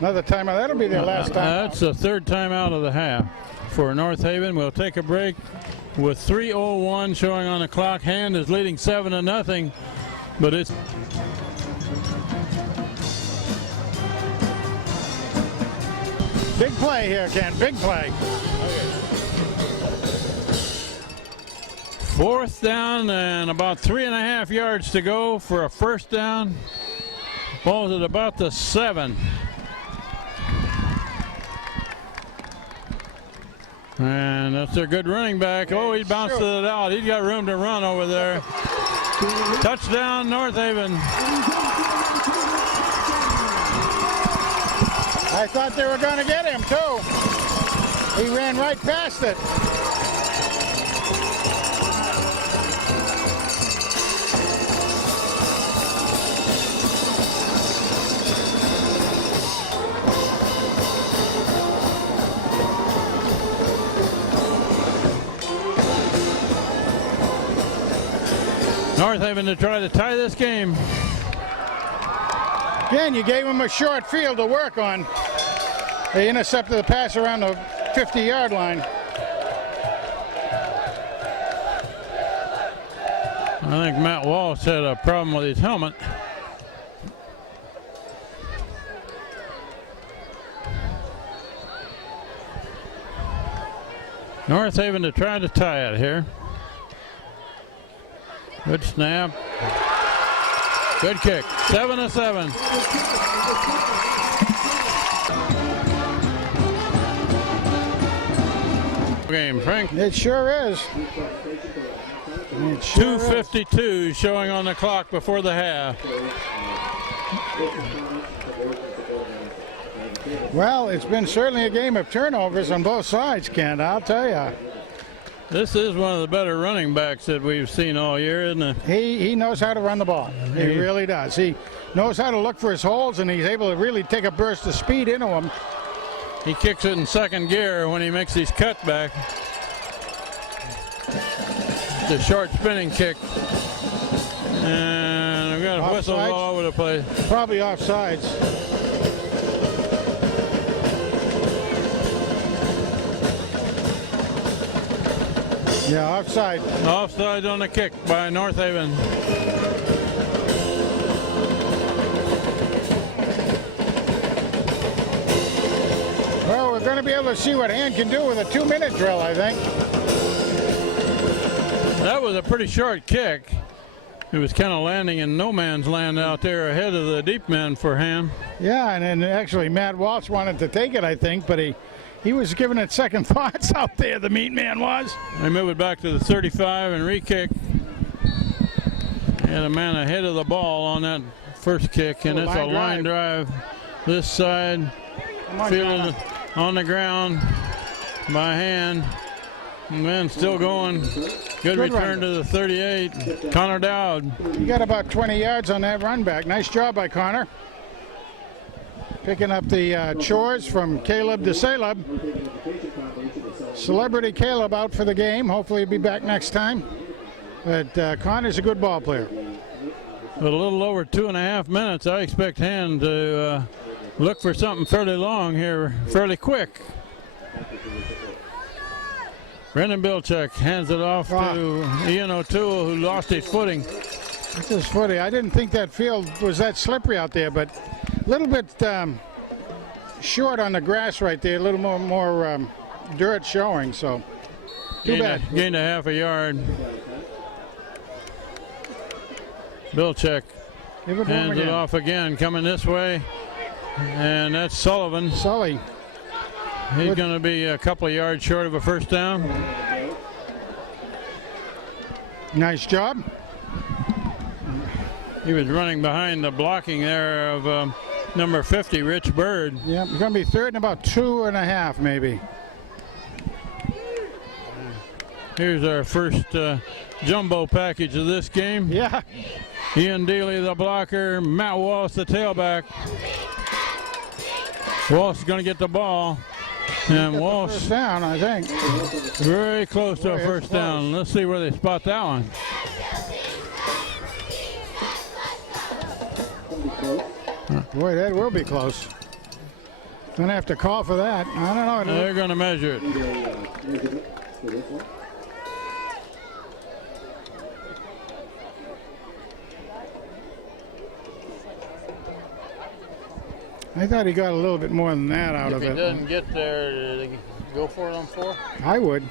Another timeout. That'll be their last time. That's the 3rd time out of the half for North Haven. We'll take a break with 3:01 showing on the clock. Hand is leading 7-0, but it's Big play here, Ken. Big play. 4th down and about 3.5 yards to go for a 1st down. Ball's at about the 7. And that's their good running back. Oh, he bounced it out. He's got room to run over there. Touchdown, North Haven. I thought they were going to get him, too. He ran right past it. North Haven to try to tie this game. Again, you gave him a short field to work on. They intercepted the pass around the 50-yard line. I think Matt Walsh had a problem with his helmet. North Haven to try to tie it here. Good snap. Good kick. 7-7. Game, Frank. It sure is. It sure 2:52 showing on the clock before the half. Well, it's been certainly a game of turnovers on both sides, Ken. I'll tell you. This is one of the better running backs that we've seen all year, isn't it? He knows how to run the ball. He really does. He knows how to look for his holes, and he's able to really take a burst of speed into them. He kicks it in 2nd gear when he makes his cutback. The short spinning kick. And we've got a whistle all over the place. Probably offsides. Yeah, offside. Offside on the kick by North Haven. Well, we're going to be able to see what Hand can do with a 2-minute drill, I think. That was a pretty short kick. It was kind of landing in no man's land out there ahead of the deep man for Hand. Yeah, and then actually Matt Walsh wanted to take it, I think, but he was giving it second thoughts out there, the meat man was. They move it back to the 35 and re-kick. And a man ahead of the ball on that first kick, and it's a line drive. This side, fielded on the ground by Hand. And then still going. Good return to the 38. Connor Dowd. He got about 20 yards on that run back. Nice job by Connor. picking up the chores from Caleb DeCaleb. Celebrity Caleb out for the game. Hopefully he'll be back next time. But Connor's a good ball player. With a little over 2.5 minutes, I expect Hand to look for something fairly long here, fairly quick. Brendan Bilchek hands it off to Ian O'Toole, who lost his footing. It's his footing. I didn't think that field was that slippery out there, but a little bit short on the grass right there. A little more dirt showing, so too bad. Gained a half a yard. Bilchek hands it off again, coming this way, and that's Sullivan. Sully. He's going to be a couple of yards short of a first down. Nice job. He was running behind the blocking there of number 50, Rich Bird. Yeah, it's going to be third and about 2.5 maybe. Here's our first jumbo package of this game. Yeah. Ian Dealey, the blocker. Matt Walsh, the tailback. Walsh is going to get the ball. And Walsh First down, I think. very close to a first down. Let's see where they spot that one. Boy, that will be close. Gonna have to call for that. I don't know. They're going to measure it. I thought he got a little bit more than that out of If it. he doesn't get there, do they go for it on 4? I would.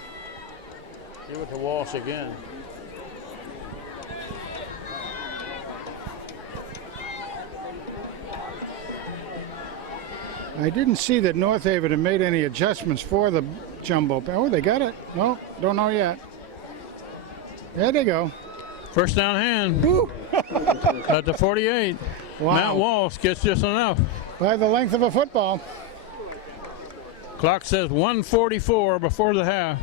Give it to Walsh again. I didn't see that North Haven had made any adjustments for the jumbo. Oh, they got it. No, don't know yet. There they go. First down Hand. Woo. At the 48. Wow. Matt Walsh gets just enough. By the length of a football. Clock says 1:44 before the half.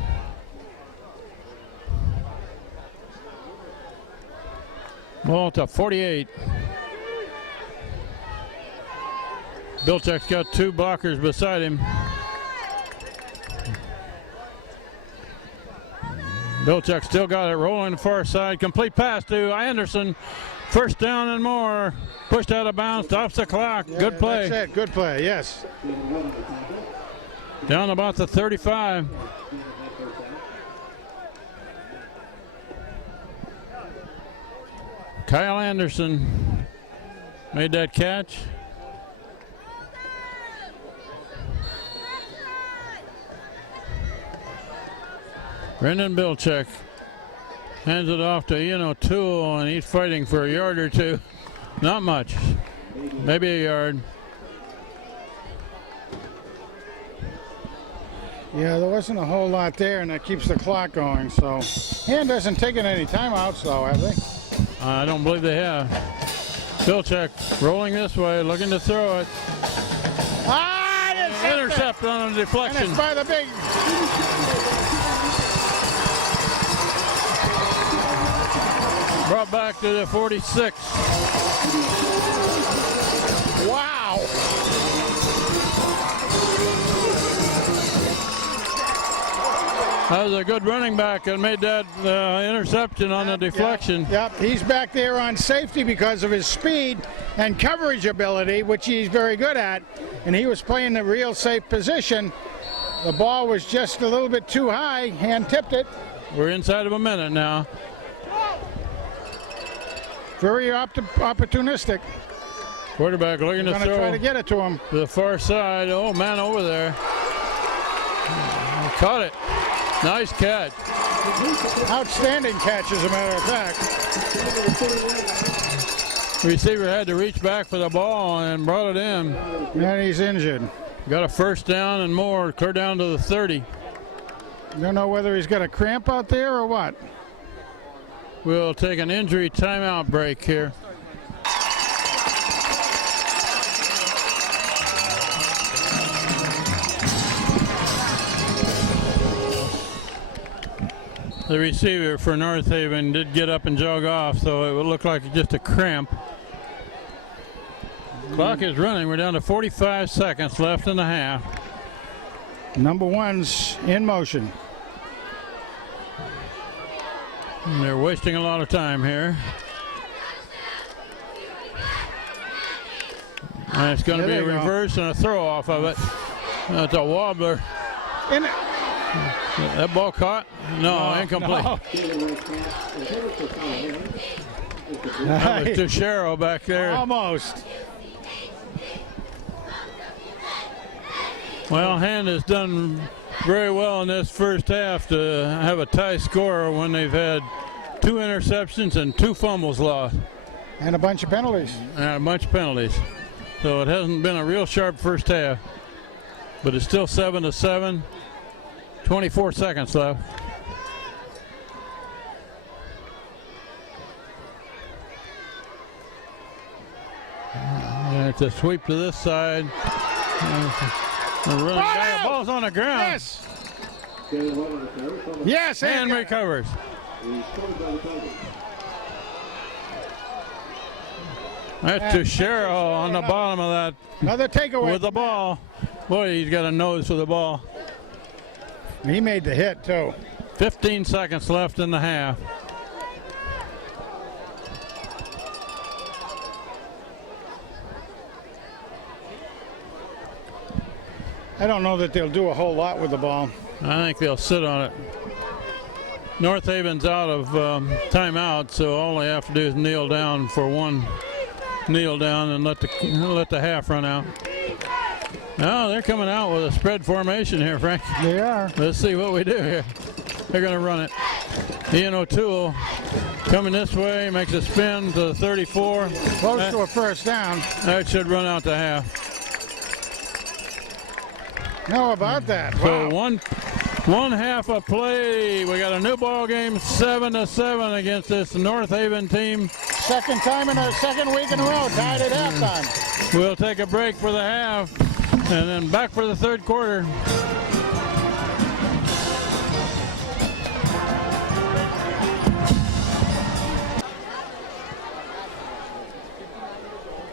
Ball to 48. Bilchek's got 2 blockers beside him. Bilchek still got it rolling the far side. Complete pass to Anderson. First down and more. Pushed out of bounds. Stops the clock. Yeah, good play. That's it. Good play. Yes. Down about the 35. Kyle Anderson made that catch. Brendan Bilchek hands it off to Ian O'Toole, and he's fighting for a yard or two. Not much. Maybe a yard. Yeah, there wasn't a whole lot there, and that keeps the clock going. So, Hand hasn't taken any timeouts, though, have they? I don't believe they have. Bilchek rolling this way, looking to throw it. Intercept on a deflection. And it's by the big. Brought back to the 46. Wow. That was a good running back that made that interception on the deflection. Yep, he's back there on safety because of his speed and coverage ability, which he's very good at. And he was playing the real safe position. The ball was just a little bit too high. Hand tipped it. We're inside of a minute now. Very opportunistic. Quarterback looking to Going to throw try to get it to him. to the far side. Oh, man over there. Caught it. Nice catch. Outstanding catch, as a matter of fact. Receiver had to reach back for the ball and brought it in. And he's injured. Got a first down and more, clear down to the 30. Don't know whether he's got a cramp out there or what. We'll take an injury timeout break here. The receiver for North Haven did get up and jog off, so it would look like just a cramp. Clock is running. We're down to 45 seconds left in the half. Number one's in motion. And they're wasting a lot of time here. And it's going to be There a they go. reverse and a throw off of it. That's a wobbler. In it. That ball caught? No, incomplete. No. That was Tuchero back there. Almost. Well, Hand has done very well in this first half to have a tie score when they've had 2 interceptions and 2 fumbles lost And a bunch of penalties. and a bunch of penalties. So it hasn't been a real sharp first half, but it's still 7-7. 24 seconds left. And it's a sweep to this side. The ball's on the ground. Yes. Yes, And and recovers. That's Tuchero on the bottom of that another takeaway. with the ball. Boy, he's got a nose for the ball. He made the hit, too. 15 seconds left in the half. I don't know that they'll do a whole lot with the ball. I think they'll sit on it. North Haven's out of timeout, so all they have to do is kneel down for one kneel down and let the half run out. Now they're coming out with a spread formation here, Frank. They are. Let's see what we do here. They're going to run it. Ian O'Toole coming this way, makes a spin to the 34. Close to a first down. That should run out to half. How about that? So Wow. one half of play. We got a new ball game, 7-7 against this North Haven team. Second time in our second week in a row, tied at halftime. We'll take a break for the half and then back for the third quarter.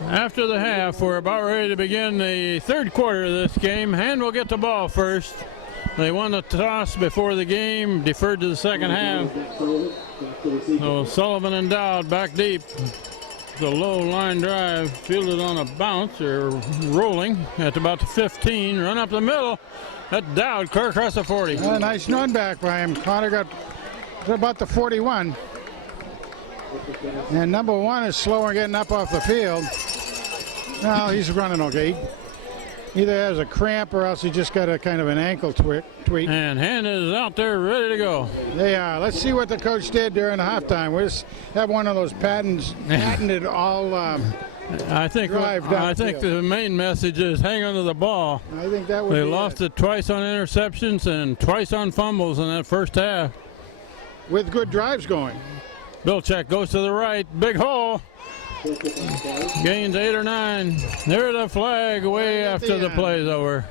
After the half, we're about ready to begin the third quarter of this game. Hand will get the ball first. They won the toss before the game, deferred to the second half. So Sullivan and Dowd back deep. The low line drive, fielded on a bounce or rolling at about the 15. Run up the middle. That Dowd clear across the 40. A nice run back by him. Connor got to about the 41. And number one is slower getting up off the field. Well, he's running okay. Either has a cramp or else he just got a kind of an ankle tweak. And Hand is out there ready to go. They are. Let's see what the coach did during the halftime. We just have one of those patented all. I think Drive downfield. the main message is hang on to the ball. I think that would They be lost it twice on interceptions and twice on fumbles in that first half. with good drives going. Bilczek goes to the right, big hole. Gains 8 or 9. There's a flag way after the play's over.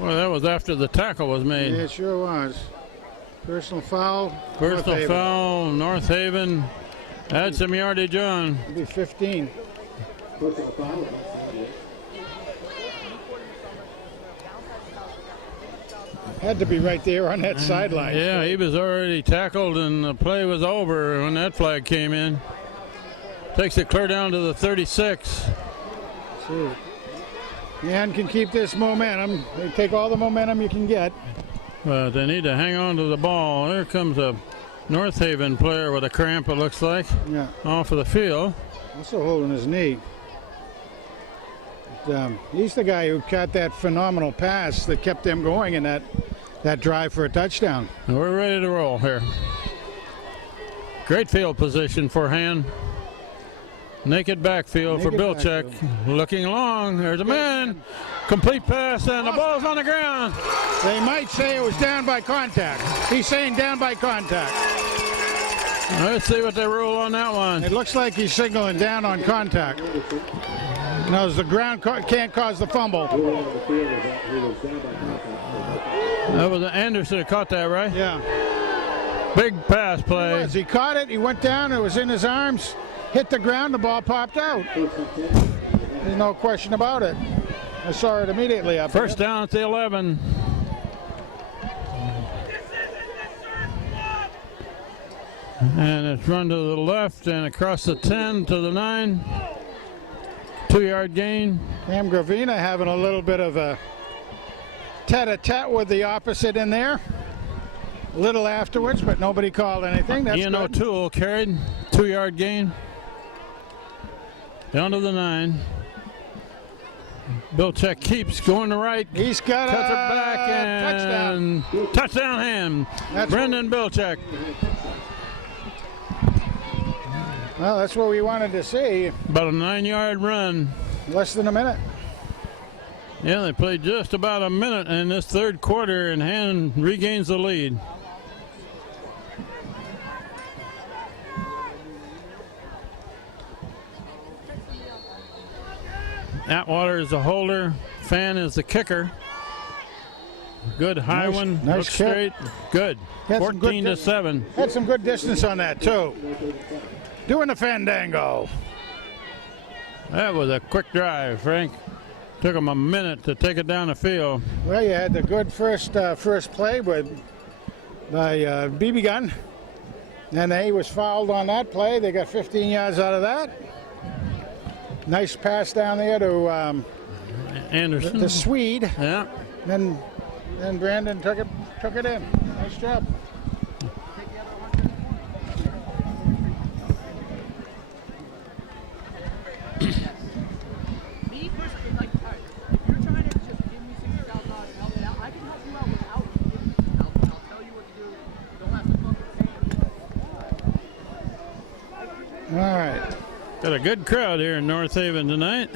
Well, that was after the tackle was made. It sure was. Personal foul. Personal North Haven. foul, North Haven. Add some yardage on. It'll be 15. Had to be right there on that sideline. Yeah, he was already tackled and the play was over when that flag came in. Takes it clear down to the 36. And can keep this momentum. They take all the momentum you can get. But they need to hang on to the ball. There comes a North Haven player with a cramp, it looks like, Yeah. off of the field. Also holding his knee. But, he's the guy who caught that phenomenal pass that kept them going in that drive for a touchdown. And we're ready to roll here. Great field position for Hand. Naked backfield for Naked Bilczek. Looking long. There's a man. Complete pass, and the ball's on the ground. They might say it was down by contact. He's saying down by contact. Let's see what they rule on that one. It looks like he's signaling down on contact. Knows the ground can't cause the fumble. That was Anderson that caught that, right? Yeah. Big pass play. As he caught it, he went down, it was in his arms, hit the ground, the ball popped out. There's no question about it. I saw it immediately up First there. down at the 11. And it's run to the left and across the 10 to the 9. 2-yard gain. Cam Gravina having a little bit of a tete-a-tete with the opposite in there. A little afterwards, but nobody called anything. That's Ian good. O'Toole carried. 2-yard gain. Down to the 9. Bilczek keeps going to right. He's got Cuts it a back touchdown. and touchdown hand. That's Brendan Bilczek. Well, that's what we wanted to see. About a 9-yard run. Less than a minute. Yeah, they played just about a minute in this third quarter, and Hand regains the lead. Atwater is the holder. Fan is the kicker. Good high Nice- one. nice Look kick. straight. Good. Had some good 14 to dis- 7. Had some good distance on that, too. Doing the fandango. That was a quick drive, Frank. Took him a minute to take it down the field. Well, you had the good first play with the BB gun. And he was fouled on that play. They got 15 yards out of that. Nice pass down there to Anderson. the Swede. Yeah. Then Brandon took it in. Nice job. Me personally, like, all right, you're trying to just give me $60,000 to help me out. I can help you out without giving you $60,000. I'll tell you what to do. You don't have to fucking say it. All right. Got a good crowd here in North Haven tonight.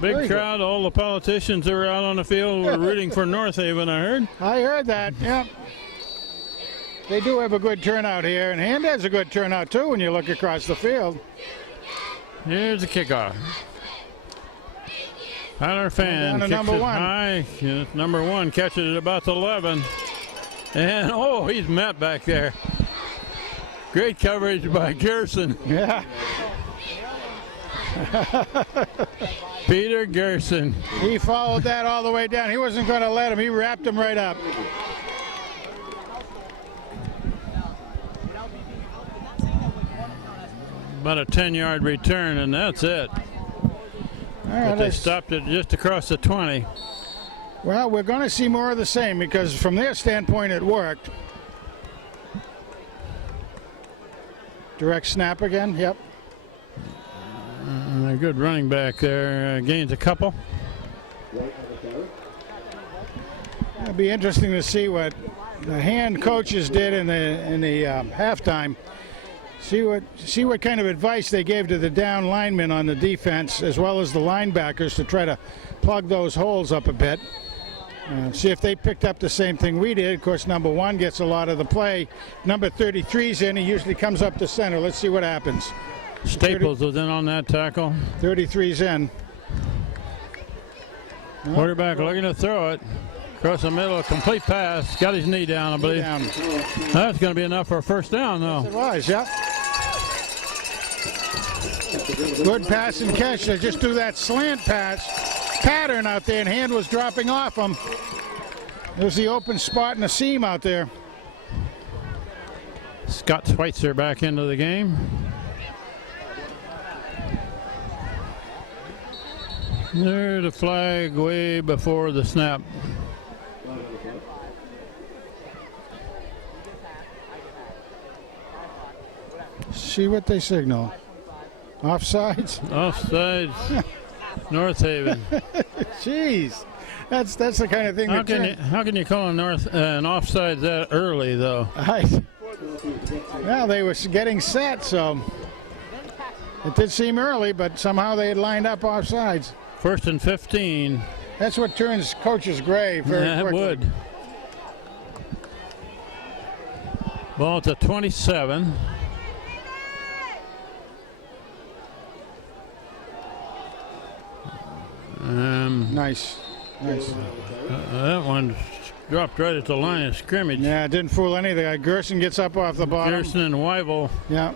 Big Very good. crowd. All the politicians that were out on the field were rooting for North Haven, I heard. I heard that, yep. They do have a good turnout here, and Hand has a good turnout, too, when you look across the field. Here's the kickoff. Tyler Fan Down to kicks number it one. high. Yeah, number 1 catches it about the 11. And, oh, he's met back there. Great coverage by Gerson. Yeah. Peter Gerson. He followed that all the way down. He wasn't going to let him. He wrapped him right up. About a 10-yard return, and that's it. All But right, they let's- stopped it just across the 20. well, we're going to see more of the same because from their standpoint it worked. Direct snap again. Yep. And a good running back there. Gains a couple. It'll be interesting to see what the Hand coaches did in the halftime. See what kind of advice they gave to the down linemen on the defense as well as the linebackers to try to plug those holes up a bit. See if they picked up the same thing we did. Of course, number 1 gets a lot of the play. Number 33's in. He usually comes up the center. Let's see what happens. Staples was in on that tackle. 33's in. Quarterback looking to throw it. Across the middle, a complete pass. Got his knee down, I believe. Down. That's going to be enough for a first down, though. It was, yeah. Good pass and catch. They just do that slant pass pattern out there, and Hand was dropping off him. There's the open spot in the seam out there. Scott Schweitzer back into the game. There's the flag way before the snap. See what they signal. Offsides? Offsides, North Haven. Jeez. That's the kind of thing How that can you call an offside that early, though? Well, they were getting set, so it did seem early, but somehow they had lined up offsides. 1st and 15. That's what turns coaches gray very That quickly. would. Ball at the 27. Nice. That one's dropped right at the line of scrimmage. Yeah, it didn't fool anything. Gerson gets up off the bottom. Gerson and Weibel. Yeah.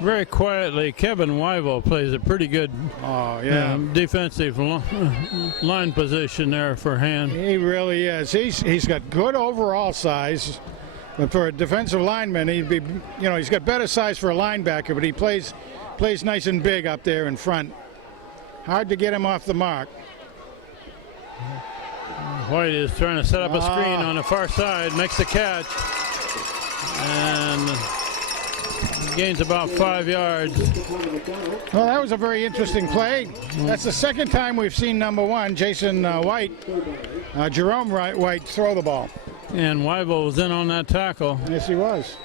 Very quietly, Kevin Weibel plays a pretty good defensive line position there for Hand. He really is. He's got good overall size, but for a defensive lineman, he's got better size for a linebacker, but he plays nice and big up there in front. Hard to get him off the mark. White is trying to set up a screen on the far side, makes the catch, and gains about 5 yards. Well, that was a very interesting play. That's the second time we've seen number 1, Jason White, Jerome White, throw the ball. And Weibel was in on that tackle. Yes, he was.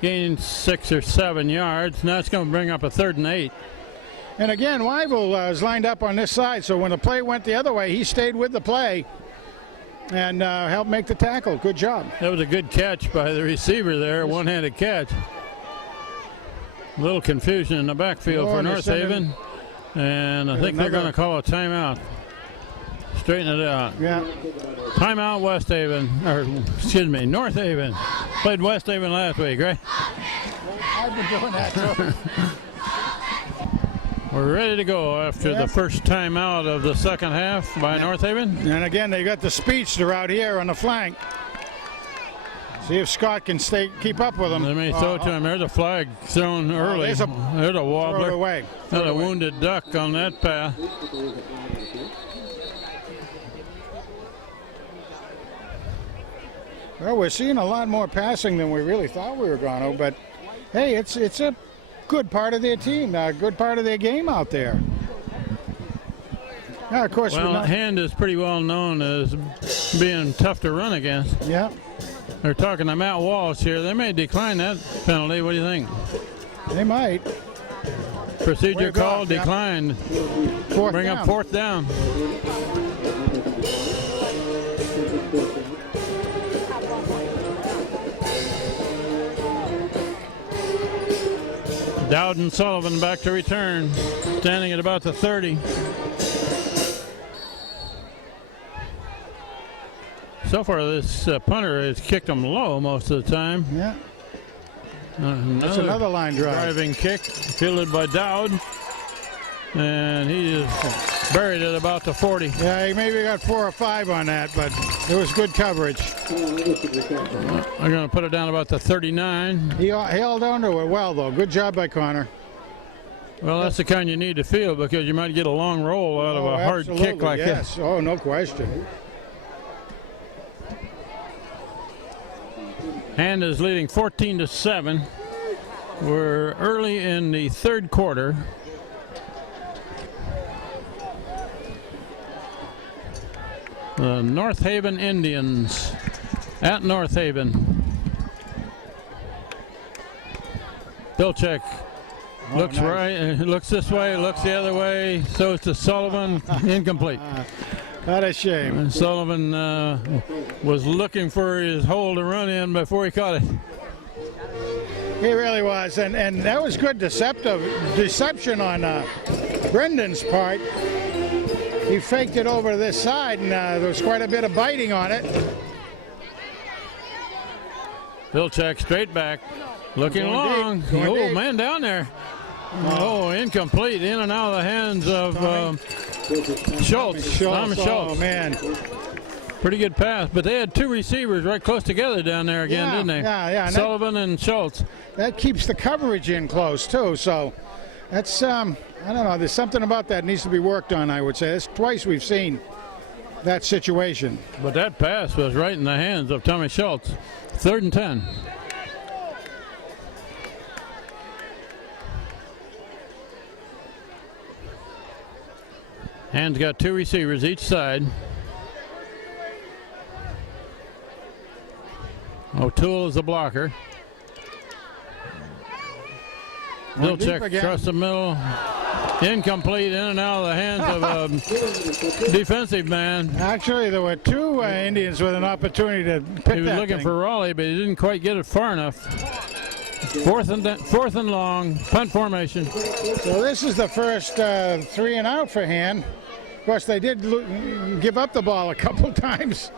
Gained 6 or 7 yards. Now it's going to bring up a 3rd and 8. And again, Weibel is lined up on this side, so when the play went the other way, he stayed with the play and helped make the tackle. Good job. That was a good catch by the receiver there, one-handed catch. A little confusion in the backfield for North Haven, and I think they're going to call a timeout. Straighten it out. Yeah. Timeout West Haven, or excuse me, North Haven. Played West Haven last week, right? I've been doing that too. We're ready to go after the first timeout of the second half by North Haven. And again, they got the speedster out here on the flank. See if Scott can keep up with him. Let me throw it to him. There's a flag thrown early. There's a wobbler. Throw it away. There's a wounded duck on that path. Well, we're seeing a lot more passing than we really thought we were going to, but hey, it's a good part of their team, a good part of their game out there. Now, of course, well, Hand is pretty well known as being tough to run against. Yeah. They're talking to Matt Walsh here. They may decline that penalty. What do you think? They might. Procedure call declined. Bring up 4th down. Dowd and Sullivan back to return, standing at about the 30. So far, this punter has kicked them low most of the time. Yeah. That's another line drive. Driving kick, fielded by Dowd. And he is buried at about the 40. Yeah, he maybe got 4 or 5 on that, but it was good coverage. I'm going to put it down about the 39. He held on to it well, though. Good job by Connor. Well, that's the kind you need to feel because you might get a long roll out of a hard kick like this. that. Oh, no question. Hand is leading 14-7. We're early in the 3rd quarter. The North Haven Indians at North Haven. Bilchek looks right, looks this way, looks the other way, throws to Sullivan, incomplete. What a shame. And Sullivan was looking for his hole to run in before he caught it. He really was, and that was good deception on Brendan's part. He faked it over to this side, and there was quite a bit of biting on it. Bilchek straight back, looking long. Oh, man down there. Oh, incomplete, in and out of the hands of Schultz. Thomas Schultz. Oh, man. Pretty good pass, but they had 2 receivers right close together down there again, didn't they? Yeah. Sullivan and Schultz. That keeps the coverage in close, too, so that's, I don't know, there's something about that needs to be worked on, I would say. It's twice we've seen that situation. But that pass was right in the hands of Tommy Schultz. 3rd and 10. Hand's got 2 receivers each side. O'Toole is the blocker. Bilchek across the middle. Incomplete, in and out of the hands of a defensive man. Actually, there were 2 Indians with an opportunity to pick that. He was looking for Raleigh, but he didn't quite get it far enough. 4th and long, punt formation. So this is the first 3 and out for Hand. course, they did give up the ball a couple times.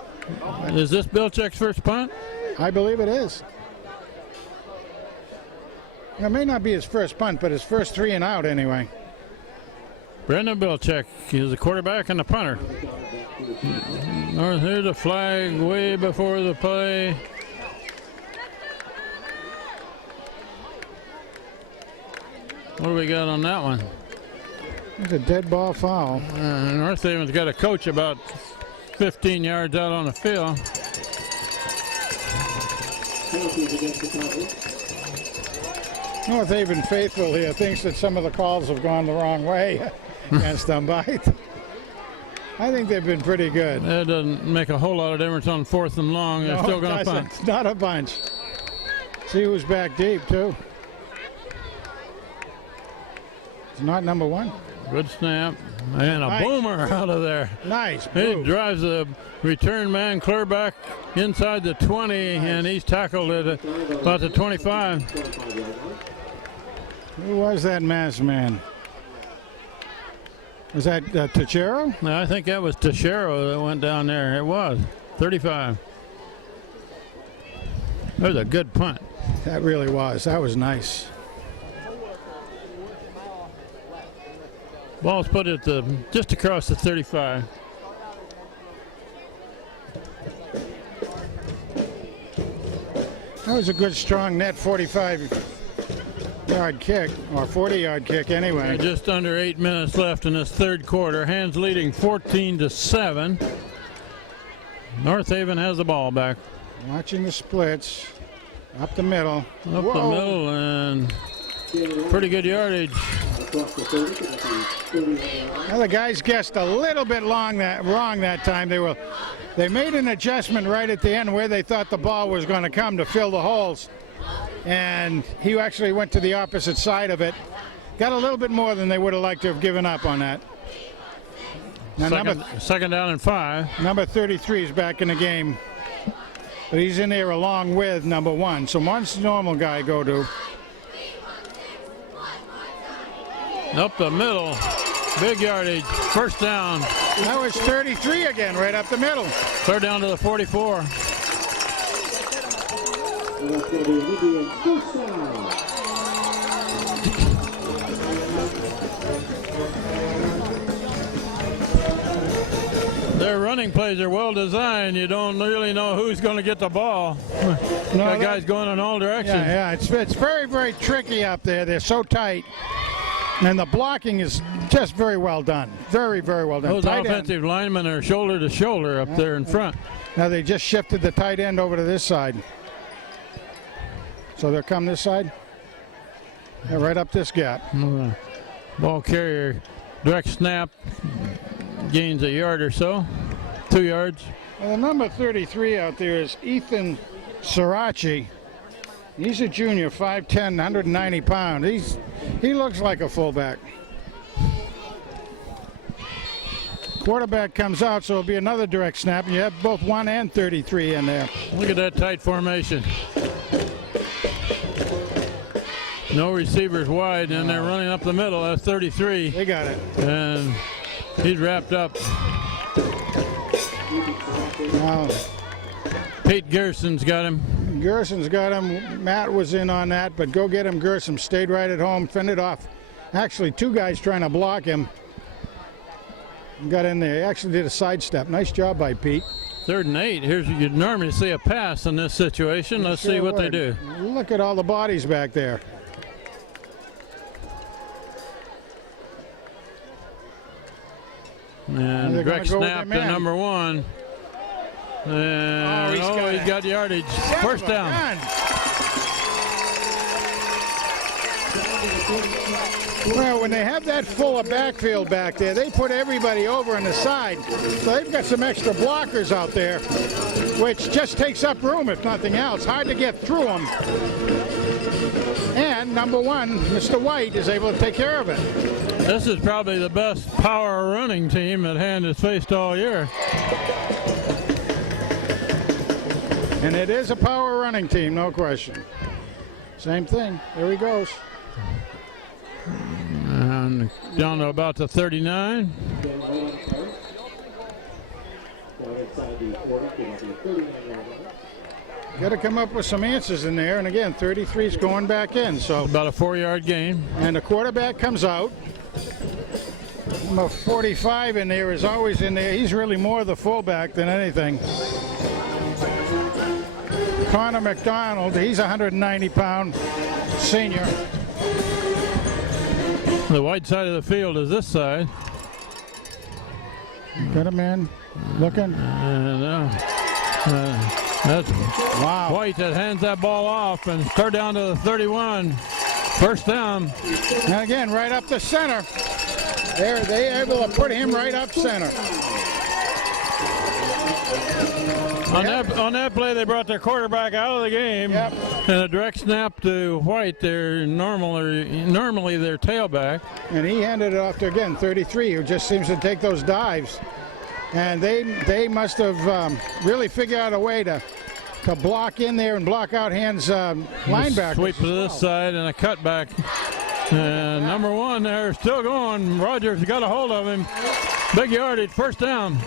Is this Bilczek's first punt? I believe it is. It may not be his first punt, but his first 3 and out anyway. Brendan Bilczek is the quarterback and the punter. Here's a flag way before the play. What do we got on that one? It's a dead ball foul. North Haven's got a coach about 15 yards out on the field. Penalties against the Tigers. North Haven faithful here thinks that some of the calls have gone the wrong way against them, but I think they've been pretty good. That doesn't make a whole lot of difference on 4th and long. They're still going to punt. It's not a bunch. See who's back deep, too. It's not number 1. Good snap. And a boomer out of there. Nice. He move. drives the return man clear back inside the 20, and he's tackled at about the 25. Who was that masked man? Was that Teixeira? I think that was Teixeira that went down there. It was 35. That was a good punt. That really was. That was nice. Ball's put at just across the 35. That was a good, strong net 45-yard kick, or 40-yard kick anyway. Just under 8 minutes left in this third quarter. Hands leading 14-7. North Haven has the ball back. Watching the splits. Up the middle. Up the middle, and pretty good yardage. Well, the guys guessed a little bit wrong that time. They made an adjustment right at the end where they thought the ball was going to come to fill the holes, and he actually went to the opposite side of it. Got a little bit more than they would have liked to have given up on that. Now Second down and 5. Number 33 is back in the game, but he's in there along with number 1. So once the normal guy go to. Up the middle, big yardage, first down. That was 33 again, right up the middle. Third down to the 44. And that's going to be Olivia's first down. Their running plays are well designed. You don't really know who's going to get the ball. That guy's going in all directions. Yeah, it's very, very tricky up there. They're so tight. And the blocking is just very well done. Very, very well done. Those tight offensive linemen are shoulder to shoulder up there in front. Now they just shifted the tight end over to this side. So they'll come this side. Yeah, right up this gap. Ball carrier, direct snap, gains a yard or so, 2 yards. Well, the number 33 out there is Ethan Sirachi. He's a junior, 5'10", 190 pounds. He looks like a fullback. Quarterback comes out, so it'll be another direct snap, and you have both 1 and 33 in there. Look at that tight formation. No receivers wide, and they're running up the middle. That's 33. They got it. And he's wrapped up. Now, Pete Gerson's got him. Gerson's got him. Matt was in on that, but go get him. Gerson stayed right at home, fended off. Actually, 2 guys trying to block him. Got in there. He actually did a sidestep. Nice job by Pete. 3rd and 8. You'd normally see a pass in this situation. Let's see what they do. Look at all the bodies back there. And direct snap to number 1. And he's got yardage. First down. Well, when they have that full of backfield back there, they put everybody over on the side. So they've got some extra blockers out there, which just takes up room, if nothing else. Hard to get through them. And number 1, Mr. White, is able to take care of it. This is probably the best power running team that Hand has faced all year. And it is a power running team, no question. Same thing. There he goes. And They're down to about the 39. Got to come up with some answers in there. And again, 33 is going back in. So About a 4-yard gain. and the quarterback comes out. Number 45 in there is always in there. He's really more the fullback than anything. Connor McDonald, he's a 190-pound senior. The white side of the field is this side. Got a man looking. And that's Wow. White that hands that ball off and start down to the 31. First down. And again, right up the center. They're able to put him right up center. On that play, they brought their quarterback out of the game. Yep. And a direct snap to White, their normally their tailback. And he handed it off to, again, 33, who just seems to take those dives. And they must have really figured out a way to block in there and block out Hand's linebackers. Sweep to this side and a cutback. And number one there, still going. Rogers got a hold of him. Big yardage, first down.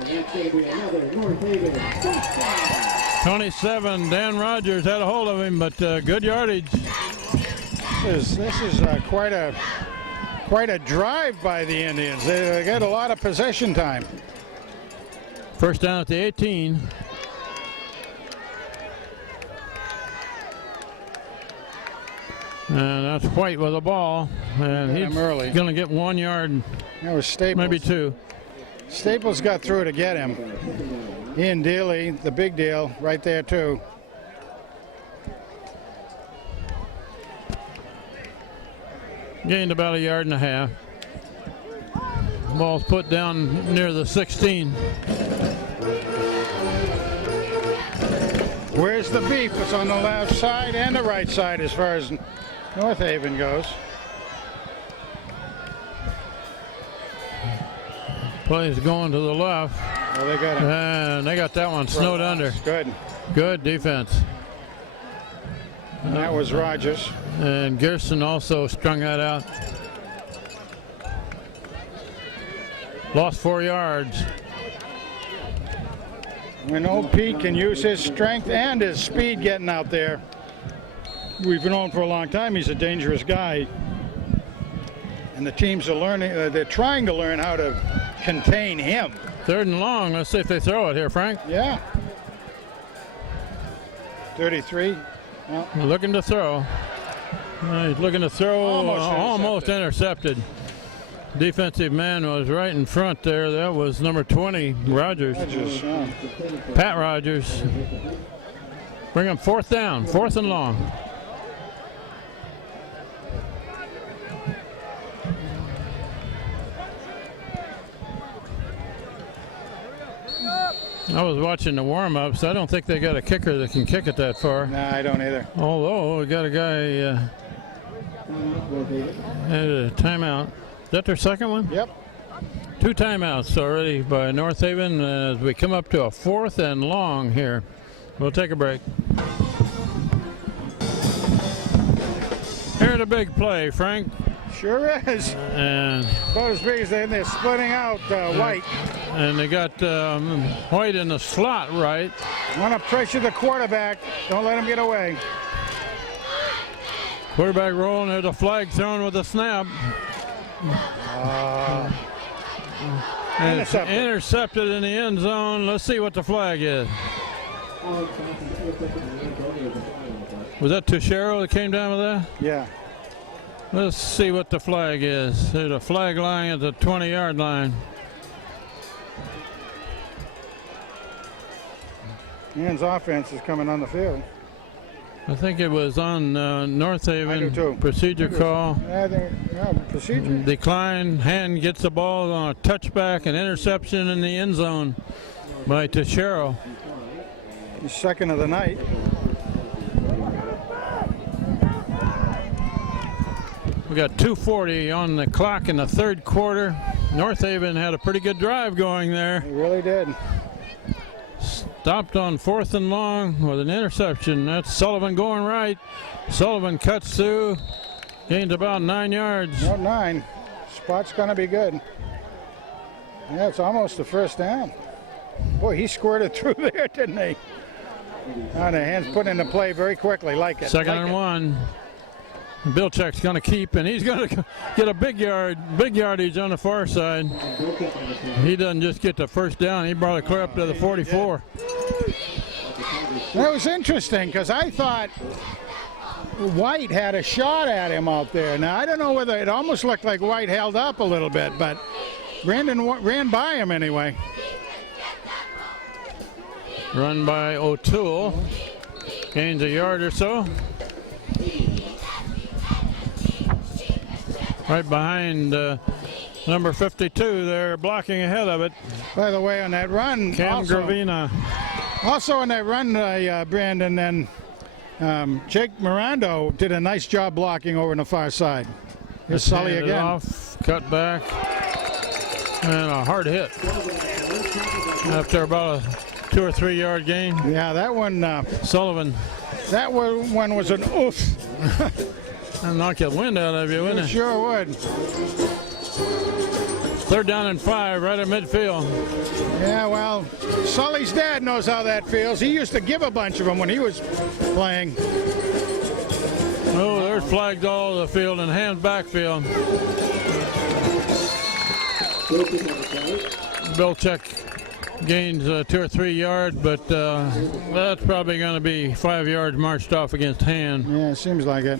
It's going to be another North Haven. 27, Dan Rogers had a hold of him, but good yardage. This is quite a drive by the Indians. They get a lot of possession time. First down at the 18. And that's White with the ball. And Got him early. he's going to get 1 yard, That was Staples. maybe 2. Staples got through to get him. Ian Daly, the big deal, right there too. Gained about 1.5 yards. Ball's put down near the 16. Where's the beef? It's on the left side and the right side as far as North Haven goes. Play's going to the left. Well, they got it. And they got that one snowed under. Good. Good defense. And that was Rogers. And Gerson also strung that out. Lost 4 yards. When old Pete can use his strength and his speed getting out there, we've known for a long time he's a dangerous guy. And the teams are learning, they're trying to learn how to contain him. 3rd and long. Let's see if they throw it here, Frank. Yeah. 33. Well, Looking to throw. He's looking to throw. Almost intercepted. Defensive man was right in front there. That was number 20, Rogers. Rogers, Pat Rogers. Bring him 4th down, 4th and long. I was watching the warm-ups. I don't think they got a kicker that can kick it that far. Nah, I don't either. Although we got a guy had a timeout. Is that their second one? Yep. 2 timeouts already by North Haven as we come up to a 4th and long here. We'll take a break. Here's a big play, Frank. Sure is. And About as big as they're splitting out White. they got White in the slot right. Want to pressure the quarterback. Don't let him get away. Quarterback rolling. There's a flag thrown with a snap. And it's Intercepted. intercepted in the end zone. Let's see what the flag is. Was that Tuchero that came down with that? Yeah. Let's see what the flag is. There's a flag lying at the 20-yard line. Ian's offense is coming on the field. I think it was on North Haven. I do too. Procedure call. Yeah, procedure. Decline. Hand gets the ball on a touchback and interception in the end zone by Tuchero. He's second of the night. We got 2:40 on the clock in the 3rd quarter. North Haven had a pretty good drive going there. He really did. stopped on 4th and long with an interception. That's Sullivan going right. Sullivan cuts through, gains about 9 yards. No, 9. Spot's going to be good. Yeah, it's almost a first down. Boy, he squirted through there, didn't he? On the hands put into play very quickly, like it. Second like and it. 1. Bilchek's going to keep, and he's going to get a big yardage on the far side. He doesn't just get the first down, he brought it clear up to the 44. That was interesting because I thought White had a shot at him out there. Now, I don't know whether it almost looked like White held up a little bit, but Brandon ran by him anyway. Run by O'Toole, gains a yard or so. Right behind number 52 there, blocking ahead of it. By the way, on that run, Cam Gravina. Also on that run, Brandon, then Jake Mirando did a nice job blocking over on the far side. Here's Sully Handed again. Off, cut back, and a hard hit. After about a 2 or 3 yard gain. Yeah, that one. Sullivan. That one was an oof. That'll knock the wind out of you, wouldn't It it? sure would. 3rd down and 5, right at midfield. Yeah, well, Sully's dad knows how that feels. He used to give a bunch of them when he was playing. Oh, there's flags all over the field and hands backfield. Bilchek gains 2 or 3 yards, but that's probably going to be 5 yards marched off against Hand. Yeah, it seems like it.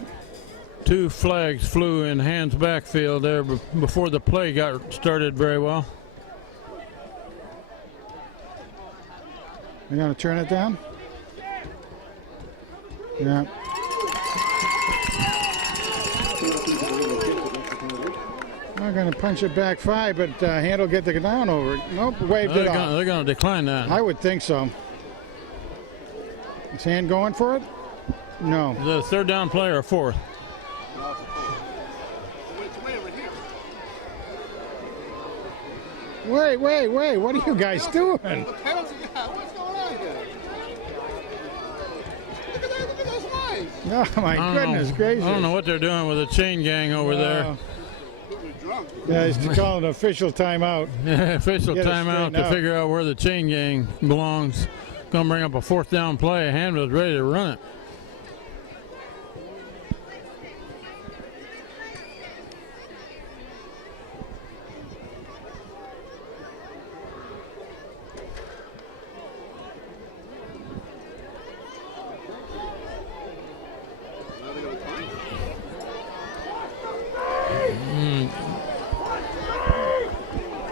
2 flags flew in Hand's backfield there before the play got started very well. You gonna turn it down? Yeah. I'm gonna punch it back 5, but Hand will get the down over it. Nope, waved it off. They're going to decline that. I would think so. Is Hand going for it? No. Is it a 3rd down play or a 4th? Wait, what are you guys doing? What's going on here? Look at those lines. Oh my goodness gracious. I don't know what they're doing with the chain gang over there. Yeah, it's to call an official timeout. Yeah, official Get it timeout straightened to out. figure out where the chain gang belongs. Going to bring up a 4th down play. Hand was ready to run it.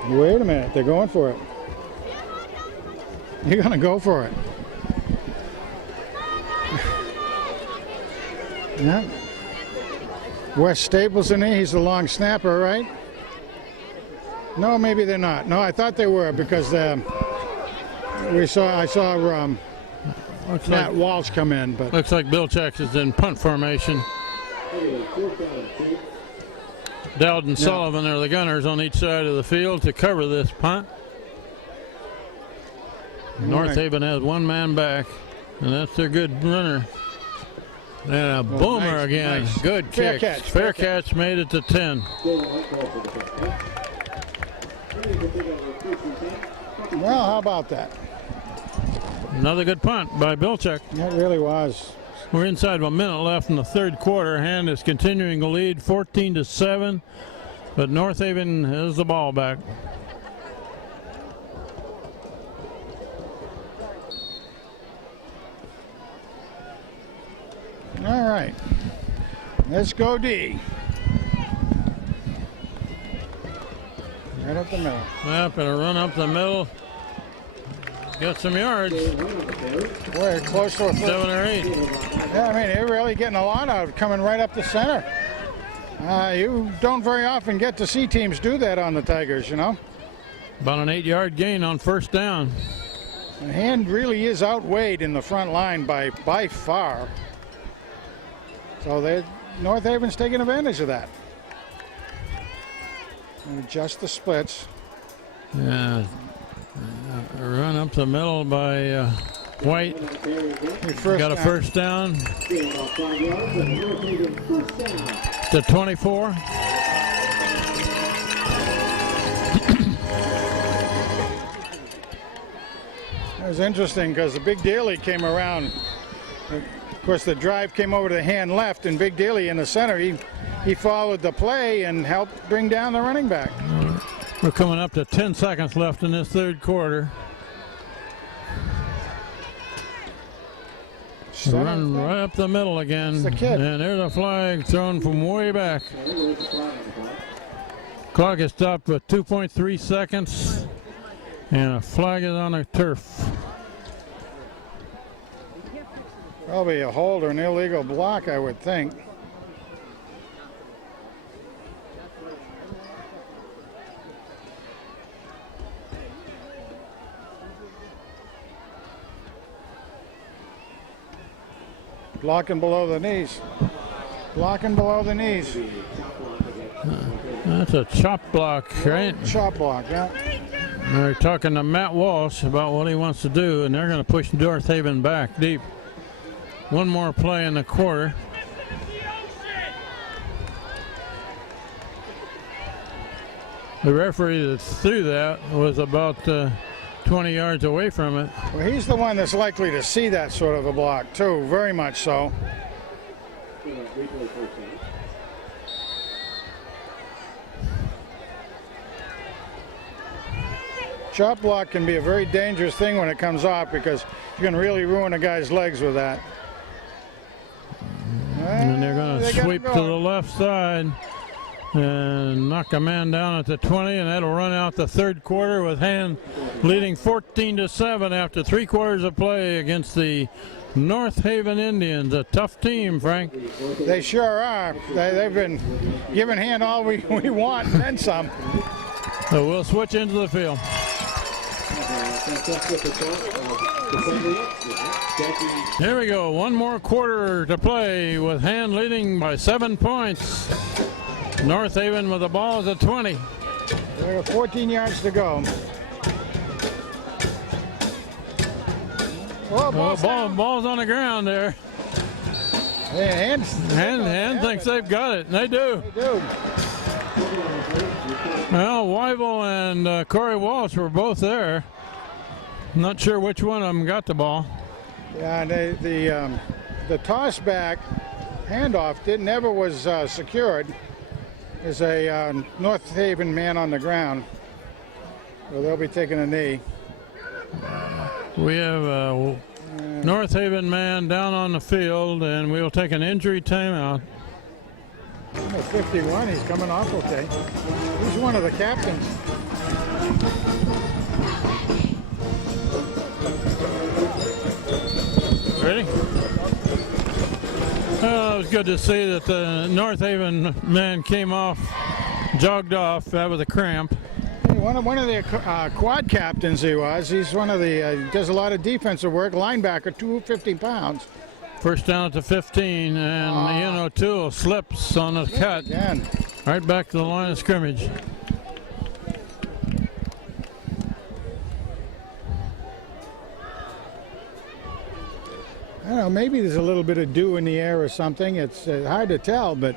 Wait a minute, they're going for it. You're gonna go for it. Yeah. Wes Staples in there, he's the long snapper, right? No, maybe they're not. No, I thought they were because I saw Looks Matt like, Walsh come in, but looks like Bilchek is in punt formation. Dowd and Sullivan are the gunners on each side of the field to cover this punt. North Haven has 1 man back, and that's their good runner. And a boomer nice, again. nice. Good Fair kick. catch, Fair fair catch made it to 10. well, how about that? Another good punt by Bilchek. That really was. We're inside of a minute left in the 3rd quarter. Hand is continuing to lead 14-7, but North Haven has the ball back. All right, let's go D. Right up the middle. Yep, and a run up the middle. Got some yards, We're close to a 7 or 8. Yeah, I mean, they're really getting a lot out of it, coming right up the center. You don't very often get to see teams do that on the Tigers, you know. About an 8-yard gain on 1st down. And Hand really is outweighed in the front line by far. So North Haven's taking advantage of that. And adjust the splits. Yeah. Run up the middle by White. Got a first down to 24. It was interesting because the Big Daly came around. Of course, the drive came over to the hand left, and Big Daly in the center. He followed the play and helped bring down the running back. We're coming up to 10 seconds left in this third quarter. Run right up the middle again. The kid. And there's a flag thrown from way back. Clock is stopped with 2.3 seconds. And a flag is on the turf. Probably a hold or an illegal block, I would think. Blocking below the knees. Blocking below the knees. That's a chop block, right? Chop block, yeah. They're talking to Matt Walsh about what he wants to do, and they're going to push North Haven back deep. One more play in the quarter. The referee that threw that was about 20 yards away from it. Well, he's the one that's likely to see that sort of a block, too, very much so. Chop block can be a very dangerous thing when it comes off because you can really ruin a guy's legs with that. And they're going to sweep to the left side and knock a man down at the 20, and that'll run out the third quarter with Hand leading 14-7 after 3 quarters of play against the North Haven Indians. A tough team, Frank. They sure are. They've been giving Hand all we want and then some. So we'll switch into the field. Here we go. One more quarter to play with Hand leading by 7 points. North Haven with the ball is at 20. There are 14 yards to go. Ball's on the ground there. Hand thinks they've got it, and they do. They do. Well, Weibel and Corey Walsh were both there. Not sure which one of them got the ball. Yeah, the toss back handoff never was secured. There's a North Haven man on the ground. So they'll be taking a knee. We have a North Haven man down on the field, and we'll take an injury timeout. Number 51, he's coming off okay. He's one of the captains. Ready? Well, it was good to see that the North Haven man came off, jogged off with a cramp. One of the quad captains he was. He's one of the, does a lot of defensive work, linebacker, 250 pounds. First down at the 15, and Ian O'Toole slips on the cut. Again. Right back to the line of scrimmage. I don't know, maybe there's a little bit of dew in the air or something. It's hard to tell, but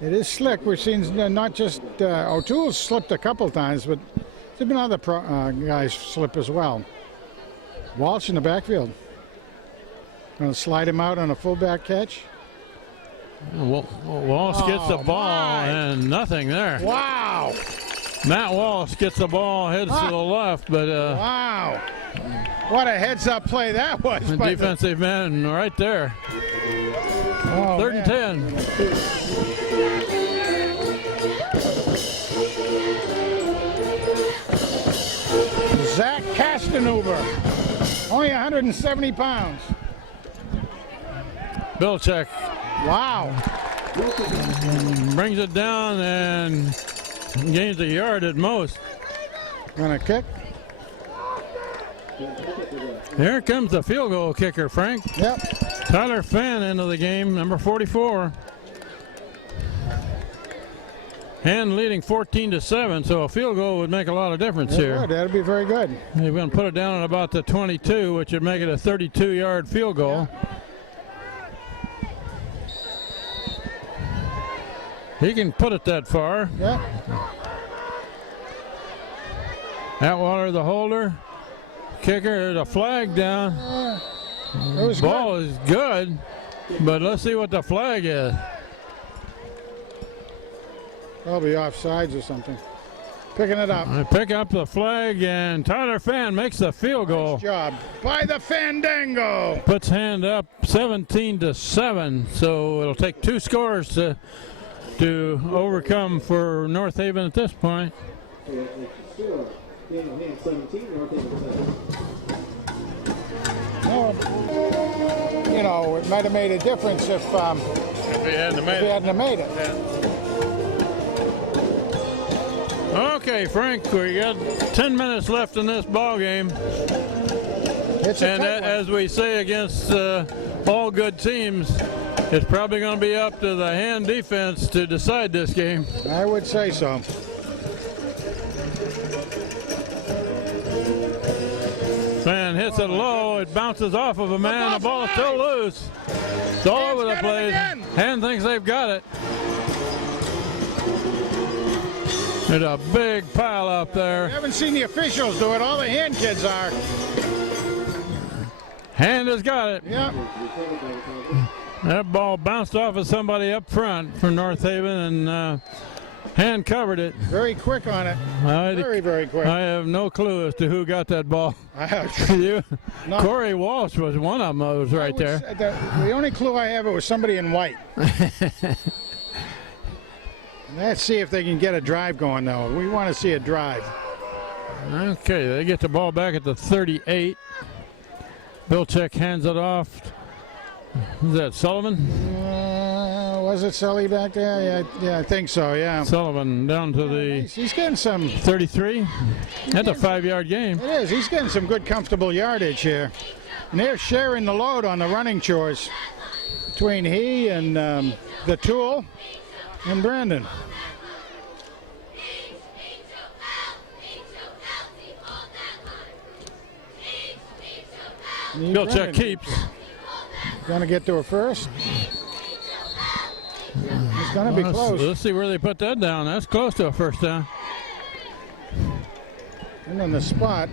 it is slick. We've seen not just O'Toole's slipped a couple times, but there's been other guys slip as well. Walsh in the backfield. Going to slide him out on a fullback catch. Walsh gets the ball and nothing there. Wow. Matt Walsh gets the ball, heads to the left, but wow. What a heads-up play that was. the defensive man right there. Oh, 3rd and 10. Zach Castanuber, only 170 pounds. Bilchek. Wow. Brings it down and gains a yard at most. Gonna kick. Here comes the field goal kicker, Frank. Yep. Tyler Finn into the game, number 44. Hand leading 14-7, so a field goal would make a lot of difference here. Good. That'd be very good. They're going to put it down at about the 22, which would make it a 32-yard field goal. He can put it that far. Yeah. Atwater, the holder. Kicker, the flag down. It was Ball good. is good, but let's see what the flag is. Probably offsides or something. Picking it up. I pick up the flag, and Tyler Fan makes the field goal. Nice job by the Fandango. Puts hand up 17-7, so it'll take 2 scores to overcome for North Haven at this point. Well, you know, it might have made a difference if If he hadn't he made it. hadn't have made it. Okay, Frank, we got 10 minutes left in this ball game, It's a and tight one. as we say against all good teams, it's probably going to be up to the Hand defense to decide this game. I would say so. Fan hits it low, it bounces off of a man, the ball is still loose. It's all over the got it place. again. Hand thinks they've got it. There's a big pile up I there. haven't seen the officials do it. All the Hand kids are. Hand has got it. Yeah. That ball bounced off of somebody up front for North Haven, and Hand covered it. Very quick on it. Very, very quick. I have no clue as to who got that ball. You, No. Corey Walsh was one of those right there. The only clue I have, it was somebody in white. Let's see if they can get a drive going, though. We want to see a drive. Okay, they get the ball back at the 38. Bilchek hands it off. Is that Sullivan? Was it Sully back there? Yeah, I think so, yeah. Sullivan down to the He's getting some, 33. That's a 5-yard game. it is, he's getting some good comfortable yardage here. And they're sharing the load on the running chores between he and the Tool and Brandon. Bilchek keeps. Gonna get to her first. It's gonna be close. Let's see where they put that down. That's close to a first down. And on the spot,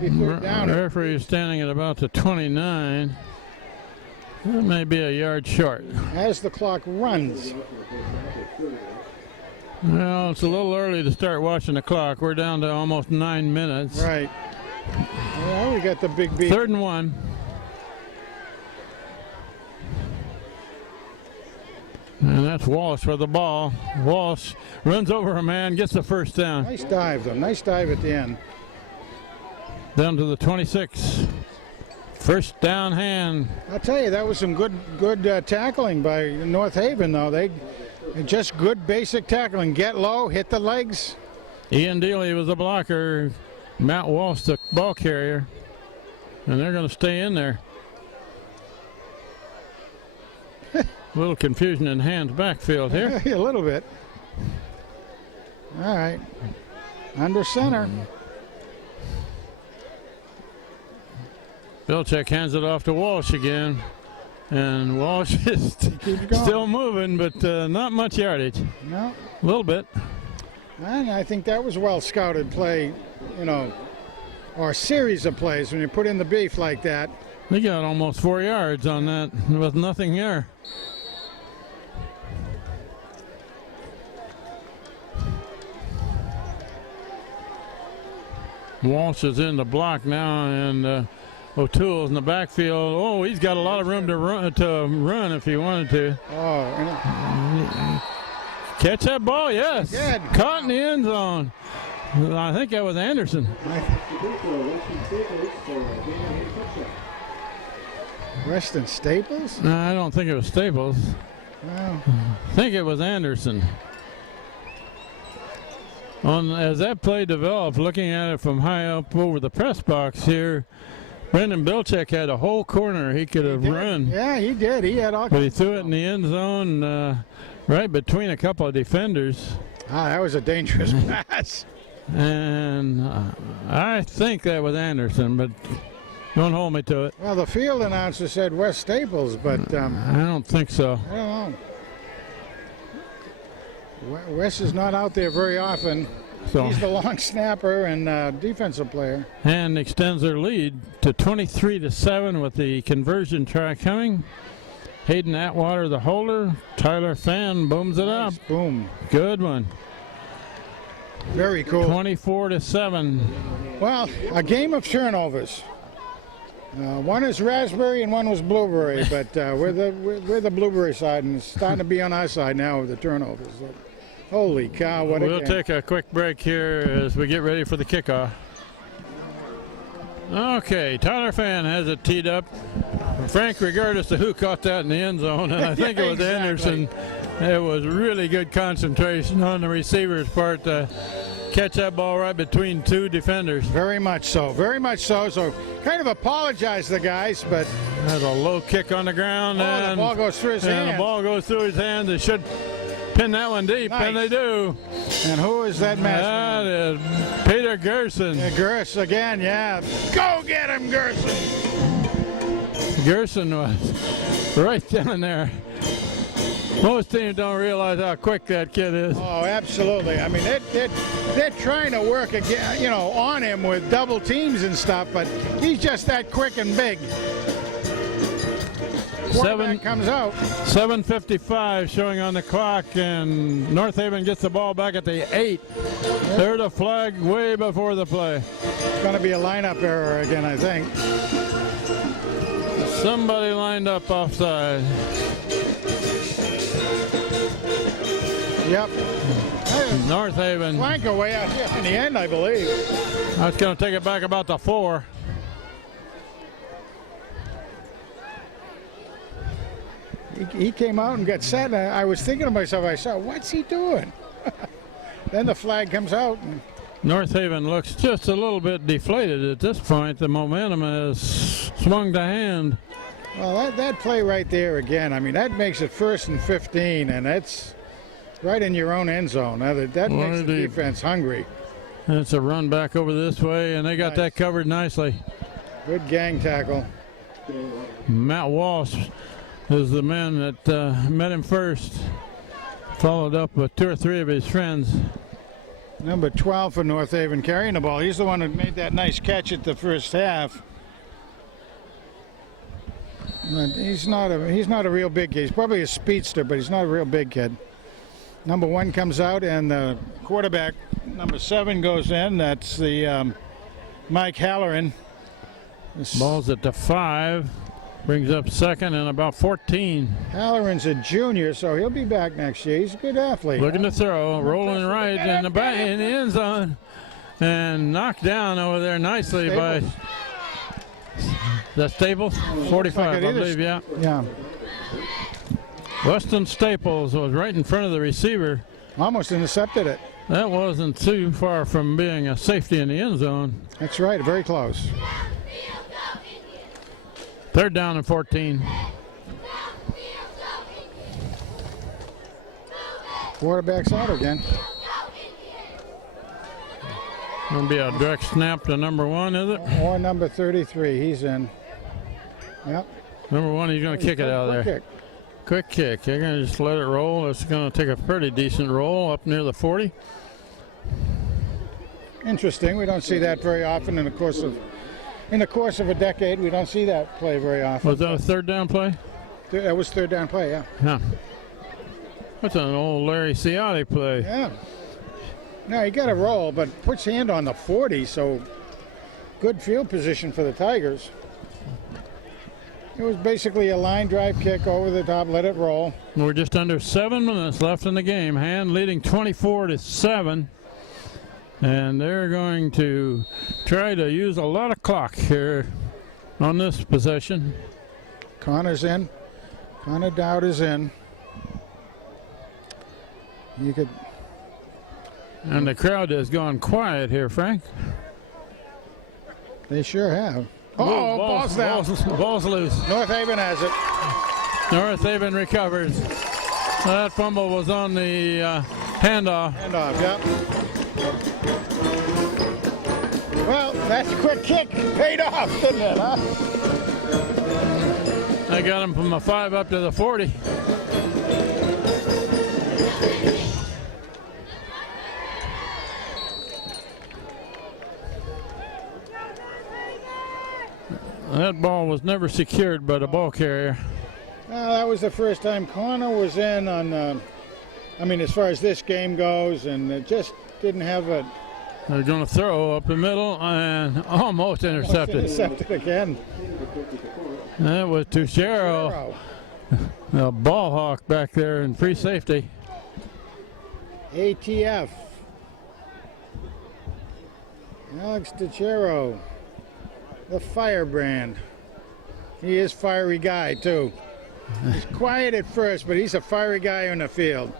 be third down. Referee is standing at about the 29. That may be a yard short. As the clock runs. Well, it's a little early to start watching the clock. We're down to almost 9 minutes. Right. Well, we got the big beat. 3rd and 1. And that's Walsh with the ball. Walsh runs over a man, gets the first down. Nice dive, though. Nice dive at the end. Down to the 26. First down Hand. I'll tell you, that was some good tackling by North Haven, though. They just good basic tackling. Get low, hit the legs. Ian Dealey was the blocker. Matt Walsh, the ball carrier. And they're going to stay in there. A little confusion in Hand's backfield here. A little bit. All right. Under center. Bilchek hands it off to Walsh again. And Walsh is Keeps going. still moving, but not much yardage. No. A little bit. And I think that was well scouted play, you know, or a series of plays when you put in the beef like that. They got almost 4 yards on that with nothing there. Walsh is in the block now, and O'Toole's in the backfield. Oh, he's got a lot of room to run if he wanted to. Oh, and Catch that ball, yes. Good. Caught in the end zone. I think that was Anderson. Weston Staples? No, I don't think it was Staples. Well, I think it was Anderson. As that play developed, looking at it from high up over the press box here, Brendan Bilchek had a whole corner he could have run. yeah, he did. He had all But he threw it in the end zone. right between a couple of defenders. Ah, that was a dangerous pass. And I think that was Anderson, but don't hold me to it. Well, the field announcer said Wes Staples, but I don't think so. I don't know. Wes is not out there very often. So He's the long snapper and defensive player. Hand extends their lead to 23-7 with the conversion try coming. Hayden Atwater, the holder. Tyler Fan booms it up. Boom. Good one. Very cool. 24-7. Well, a game of turnovers. One is raspberry and one was blueberry, but we're the blueberry side, and it's starting to be on our side now with the turnovers. So, holy cow, what a We'll game. take a quick break here as we get ready for the kickoff. Okay, Tyler Fan has it teed up. Frank, regardless of who caught that in the end zone, and I think it was Exactly. Anderson, it was really good concentration on the receiver's part to catch that ball right between two defenders. Very much so, very much so. So kind of apologize to the guys, but There's a low kick on the ground, the and ball goes through his and hands. the ball goes through his hands. They should pin that one deep, and they Nice. do. And who is that That man? is Peter Gerson. Gerson again, yeah. Go get him, Gerson. Gerson was right down there. Most teams don't realize how quick that kid is. Oh, absolutely. I mean, they're trying to work again, on him with double teams and stuff, but he's just that quick and big. Quarterback comes out. 7:55 showing on the clock, and North Haven gets the ball back at the 8. There's a flag way before the play. It's going to be a lineup error again, I think. Somebody lined up offside. Yep. North Haven. Flank away out here in the end, I believe. That's going to take it back about the 4. He came out and got set. And I was thinking to myself, what's he doing? Then the flag comes out. And North Haven looks just a little bit deflated at this point. The momentum has swung to hand. well, that play right there again, I mean, that makes it 1st and 15, and that's right in your own end zone. Now, that Well, makes the the- defense hungry. And it's a run back over this way, and they got that covered nicely. Good gang tackle. Matt Walsh is the man that met him first, followed up with 2 or 3 of his friends. Number 12 for North Haven carrying the ball. He's the one who made that nice catch at the first half. But he's not a real big kid. He's probably a speedster, but he's not a real big kid. Number 1 comes out, and the quarterback, number 7, goes in. That's the Mike Halloran. Ball's at the 5, brings up 2nd and about 14. Halloran's a junior, so he'll be back next year. He's a good athlete. Looking to throw, rolling right in the back in the end zone, and knocked down over there nicely by the Staples. 45, I believe, yeah. Yeah, Weston Staples was right in front of the receiver. almost intercepted it. That wasn't too far from being a safety in the end zone. That's right, very close. 3rd down and 14. Quarterback's out again. Gonna be a direct snap to number 1, is it? Or number 33, he's in. Yep. Number 1, he's gonna kick it out of there. Kick. Quick kick. They're gonna just let it roll. It's gonna take a pretty decent roll up near the 40. Interesting. We don't see that very often in the course of a decade. We don't see that play very often. Was that a 3rd down play? That was 3rd down play, yeah. Yeah. That's an old Larry Ciotti play. Yeah. No, he got a roll, but puts hand on the 40, so good field position for the Tigers. It was basically a line drive kick over the top, let it roll. We're just under 7 minutes left in the game. Hand leading 24-7. And they're going to try to use a lot of clock here on this possession. Connor's in. Connor Dowd is in. You could. And the crowd has gone quiet here, Frank. They sure have. Ooh, Oh, ball's down. Ball's loose. North Haven has it. North Haven recovers. That fumble was on the handoff. Handoff, yep. Well, that quick kick paid off, didn't it, huh? I got him from the 5 up to the 40. That ball was never secured by the ball carrier. That was the first time Connor was in on, I mean, as far as this game goes, and it just didn't have a... They're going to throw up the middle and almost intercepted. Intercepted again. That was Tuchero, the ball hawk back there in free safety. ATF. Alex Tuchero, the firebrand. He is fiery guy too. He's quiet at first, but he's a fiery guy on the field.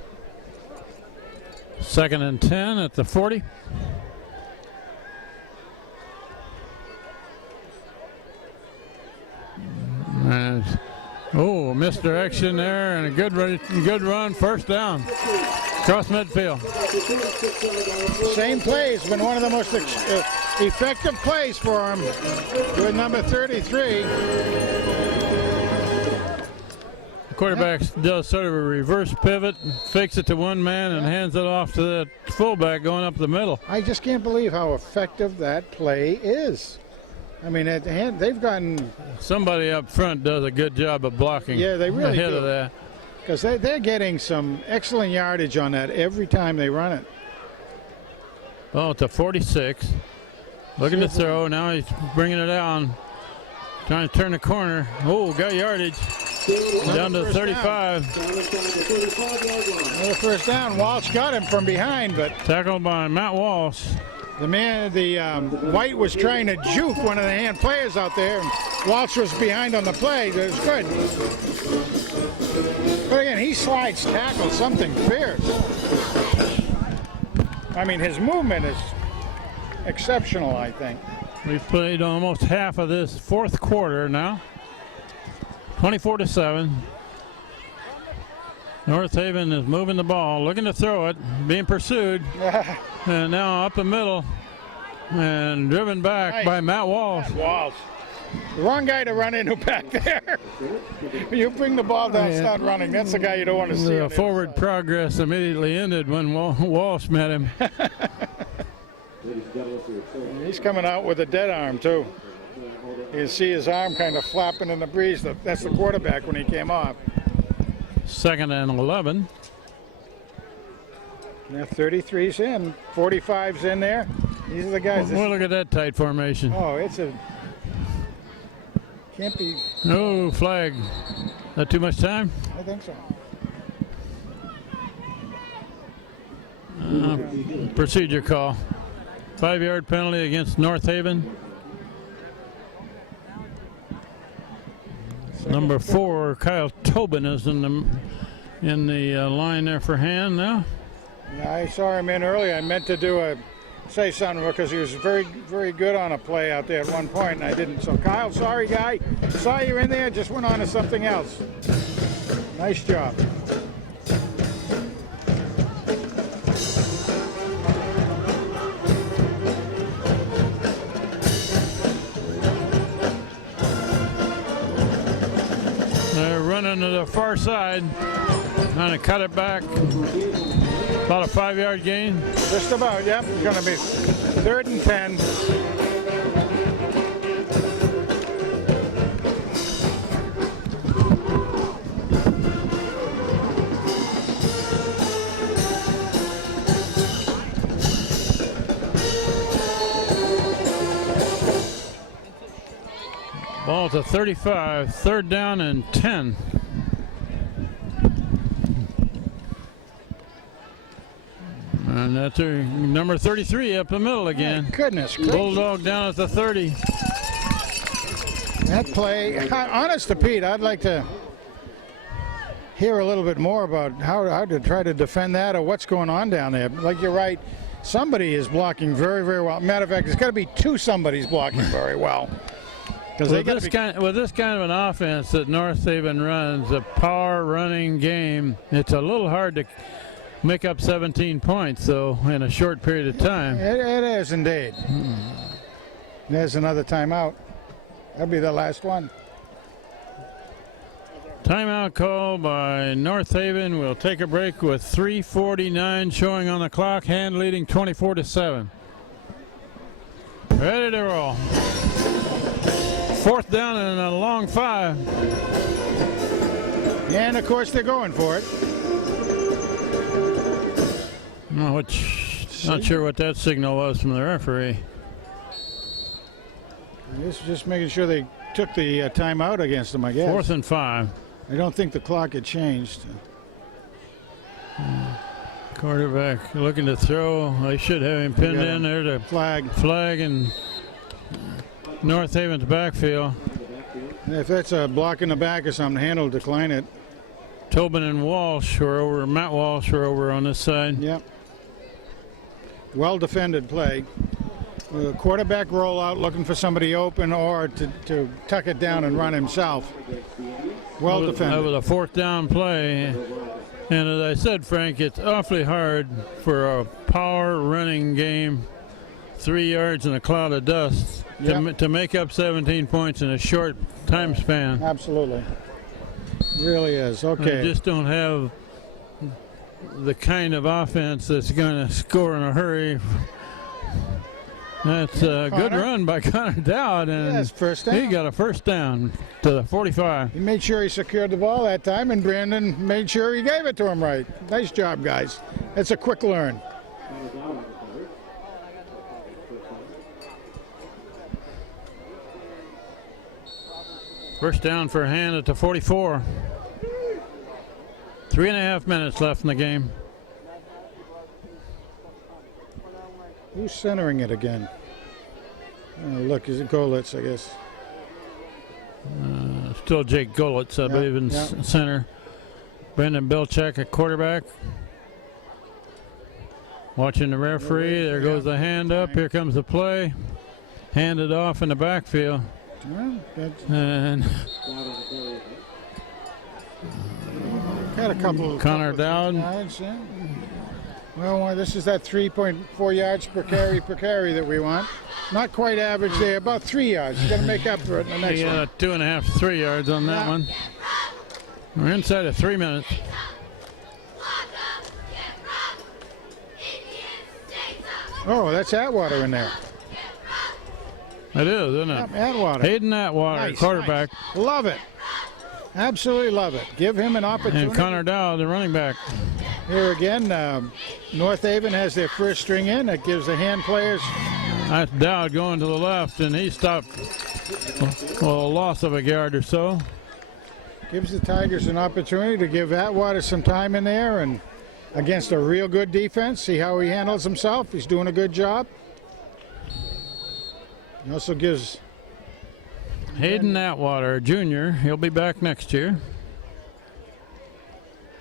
2nd and 10 at the 40. And, oh, misdirection there, and a good run, first down. Across midfield. Same play. It's been one of the most effective plays for him with number 33. The quarterback does sort of a reverse pivot, fakes it to one man, and hands it off to the fullback going up the middle. I just can't believe how effective that play is. I mean, they've gotten... Somebody up front does a good job of blocking. Yeah, they really ahead do. of that. Because they're getting some excellent yardage on that every time they run it. Oh, it's a 46. Looking to throw. Now he's bringing it down. Trying to turn the corner. Oh, got yardage. Down to 35. Another first down. Walsh got him from behind, but... Tackled by Matt Walsh. White was trying to juke one of the hand players out there, and Walsh was behind on the play. It was good. But again, he slides tackle something fierce. I mean, his movement is exceptional, I think. We've played almost half of this fourth quarter now. 24-7. North Haven is moving the ball, looking to throw it, being pursued. And now up the middle and driven back by Matt Walsh. Walsh. The wrong guy to run into back there. You bring the ball down, start running. That's the guy you don't want to see. The forward progress immediately ended when Walsh met him. He's coming out with a dead arm, too. You see his arm kind of flapping in the breeze. That's the quarterback when he came off. 2nd and 11. Now 33's in, 45's in there. These are the guys. Well, look at that tight formation. Oh, can't be. No flag. Not too much time? I think so. Procedure call. 5-yard penalty against North Haven. Number 4, Kyle Tobin, is in the line there for hand now. Yeah, I saw him in earlier. I meant to say something because he was very, very good on a play out there at one point, and I didn't. So, Kyle, sorry, guy. Saw you in there, just went on to something else. Nice job. They're running to the far side, trying to cut it back. About a 5-yard gain. Just about, yep. It's going to be 3rd and 10. Ball to 35, 3rd down and 10. And that's number 33 up the middle again. My goodness gracious. Bulldog down at the 30. That play, honest to Pete, I'd like to hear a little bit more about how to try to defend that or what's going on down there. Like you're right, somebody is blocking very, very well. Matter of fact, there's got to be 2 somebody's blocking very well. Because they With this kind of an offense that North Haven runs, a power running game, it's a little hard to make up 17 points, though, in a short period of time. It is indeed. There's another timeout. That'll be the last one. Timeout call by North Haven. We'll take a break with 3:49 showing on the clock. Hand leading 24-7. Ready to roll. 4th down and a long 5. And of course they're going for it. Not sure what that signal was from the referee. This is just making sure they took the timeout against them, I guess. 4th and 5. I don't think the clock had changed. Quarterback looking to throw. They should have him pinned in there to flag and North Haven's backfield. If that's a block in the back or something, hand will decline it. Tobin and Walsh were over. Matt Walsh were over on this side. Yep. Well defended play. Quarterback rollout, looking for somebody open or to tuck it down and run himself. Well defended. That was a 4th down play. And as I said, Frank, it's awfully hard for a power running game, 3 yards in a cloud of dust, to make up 17 points in a short time span. Absolutely. Really is. Okay. They just don't have the kind of offense that's going to score in a hurry. That's a good run by Connor Dowd, and first down. He got a 1st down to the 45. He made sure he secured the ball that time, and Brandon made sure he gave it to him right. Nice job, guys. That's a quick learn. First down for Hand at the 44. 3.5 minutes left in the game. Who's centering it again? Oh, look, is it Golitz, I guess? Still Jake Golitz, I believe, in center. Brendan Bilchek at quarterback. Watching the referee. There goes the hand up. Here comes the play. Handed off in the backfield. And got a couple of Connor Dowd. Well, this is that 3.4 yards per carry that we want. Not quite average there, about 3 yards. Got to make up for it in the next one. 2.5 to 3 yards on that one. We're inside of 3 minutes. Oh, that's Atwater in there. It is, isn't it? Atwater. Hayden Atwater, quarterback. Nice. Love it. Absolutely love it. Give him an opportunity. And Connor Dowd, the running back. Here again, North Haven has their first string in. That gives the Hand players. That's Dowd going to the left, and he stopped a loss of a yard or so. Gives the Tigers an opportunity to give Atwater some time in there and against a real good defense. See how he handles himself. He's doing a good job. He also gives Hayden Atwater, junior. He'll be back next year.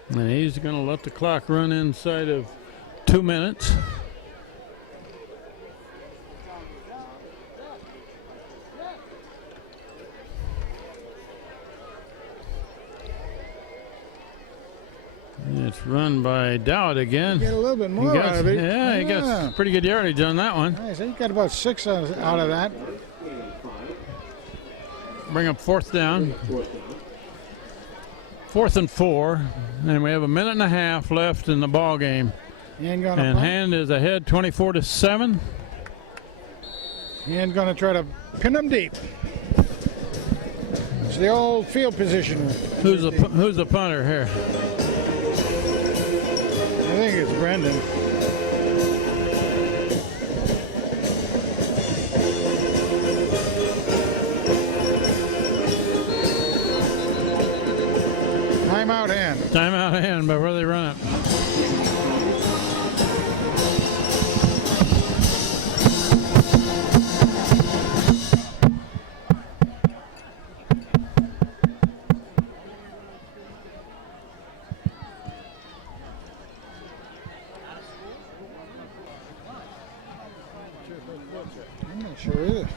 And he's going to let the clock run inside of 2 minutes. It's run by Dowd again. Get a little bit more out of it. Yeah, he got pretty good yardage on that one. Nice. He got about 6 out of that. Bring up 4th down. 4th and 4, and we have 1.5 minutes left in the ball game. And Hand is ahead 24-7. And going to try to pin them deep. It's the old field position. Who's the punter here? I think it's Brendan. Timeout Hand. Timeout Hand, but where they run it. I'm not sure either.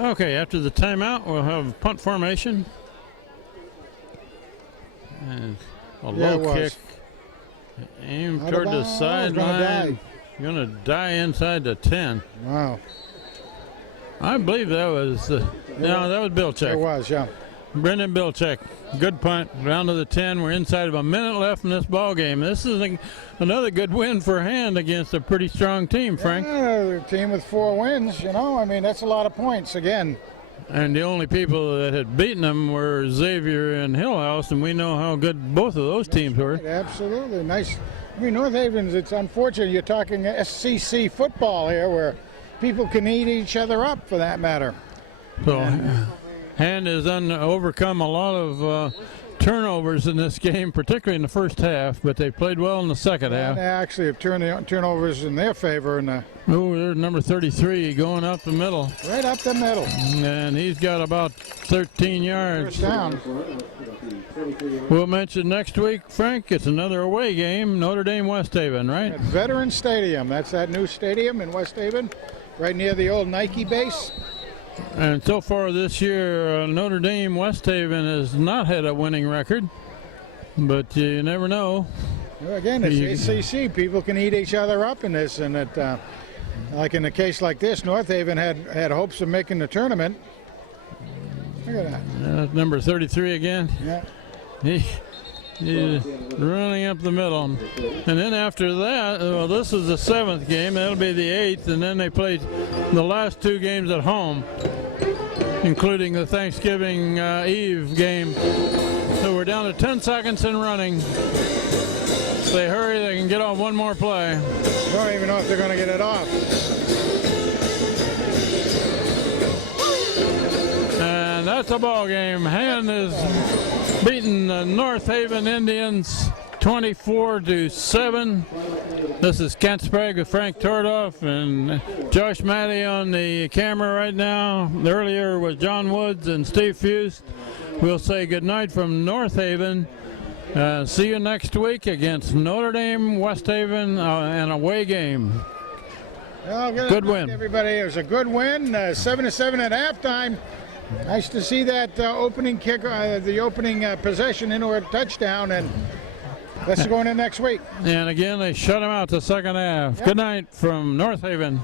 Okay, after the timeout, we'll have punt formation. And a Yeah, low it kick. was. Aim Out toward of the bounds, gonna sideline. Going to die inside the 10. Wow. I believe that was no, that was Bilchek. It was, yeah. Brendan Bilchek. Good punt. Down to the 10. We're inside of a minute left in this ball game. This is another good win for Hand against a pretty strong team, Frank. Yeah, a team with 4 wins, you know. I mean, that's a lot of points again. And the only people that had beaten them were Xavier and Hillhouse, and we know how good both of those teams were. Right, absolutely. Nice. I mean, North Havens, it's unfortunate you're talking SCC football here where people can eat each other up for that matter. So Hand has overcome a lot of turnovers in this game, particularly in the first half, but they played well in the second half. They actually have turned the turnovers in their favor, and Oh, there's number 33 going up the middle, right up the middle. and he's got about 13 yards. First down. We'll mention next week, Frank, it's another away game, Notre Dame West Haven, right? At Veteran Stadium. That's that new stadium in West Haven, right near the old Nike base. And so far this year, Notre Dame West Haven has not had a winning record, but you never know. Well, again, it's ACC. People can eat each other up in this, and like in a case like this, North Haven had hopes of making the tournament. Look at that. Number 33 again. Yeah. He's running up the middle. And then after that, well, this is the 7th game. That'll be the 8th. And then they played the last 2 games at home, including the Thanksgiving Eve game. So we're down to 10 seconds and running. If they hurry, they can get off one more play. Don't even know if they're going to get it off. And that's a ball game. Hand is beating the North Haven Indians 24-7. This is Kent Sprague with Frank Tordoff and Josh Matty on the camera right now. Earlier was John Woods and Steve Fust. We'll say goodnight from North Haven. See you next week against Notre Dame West Haven, an away game. Well, Good win. Everybody. It was a good win. 7-7 at halftime. Nice to see that opening kick, the opening possession into a touchdown, and let's go into next week. And again, they shut him out the second half. Yep. Good night from North Haven.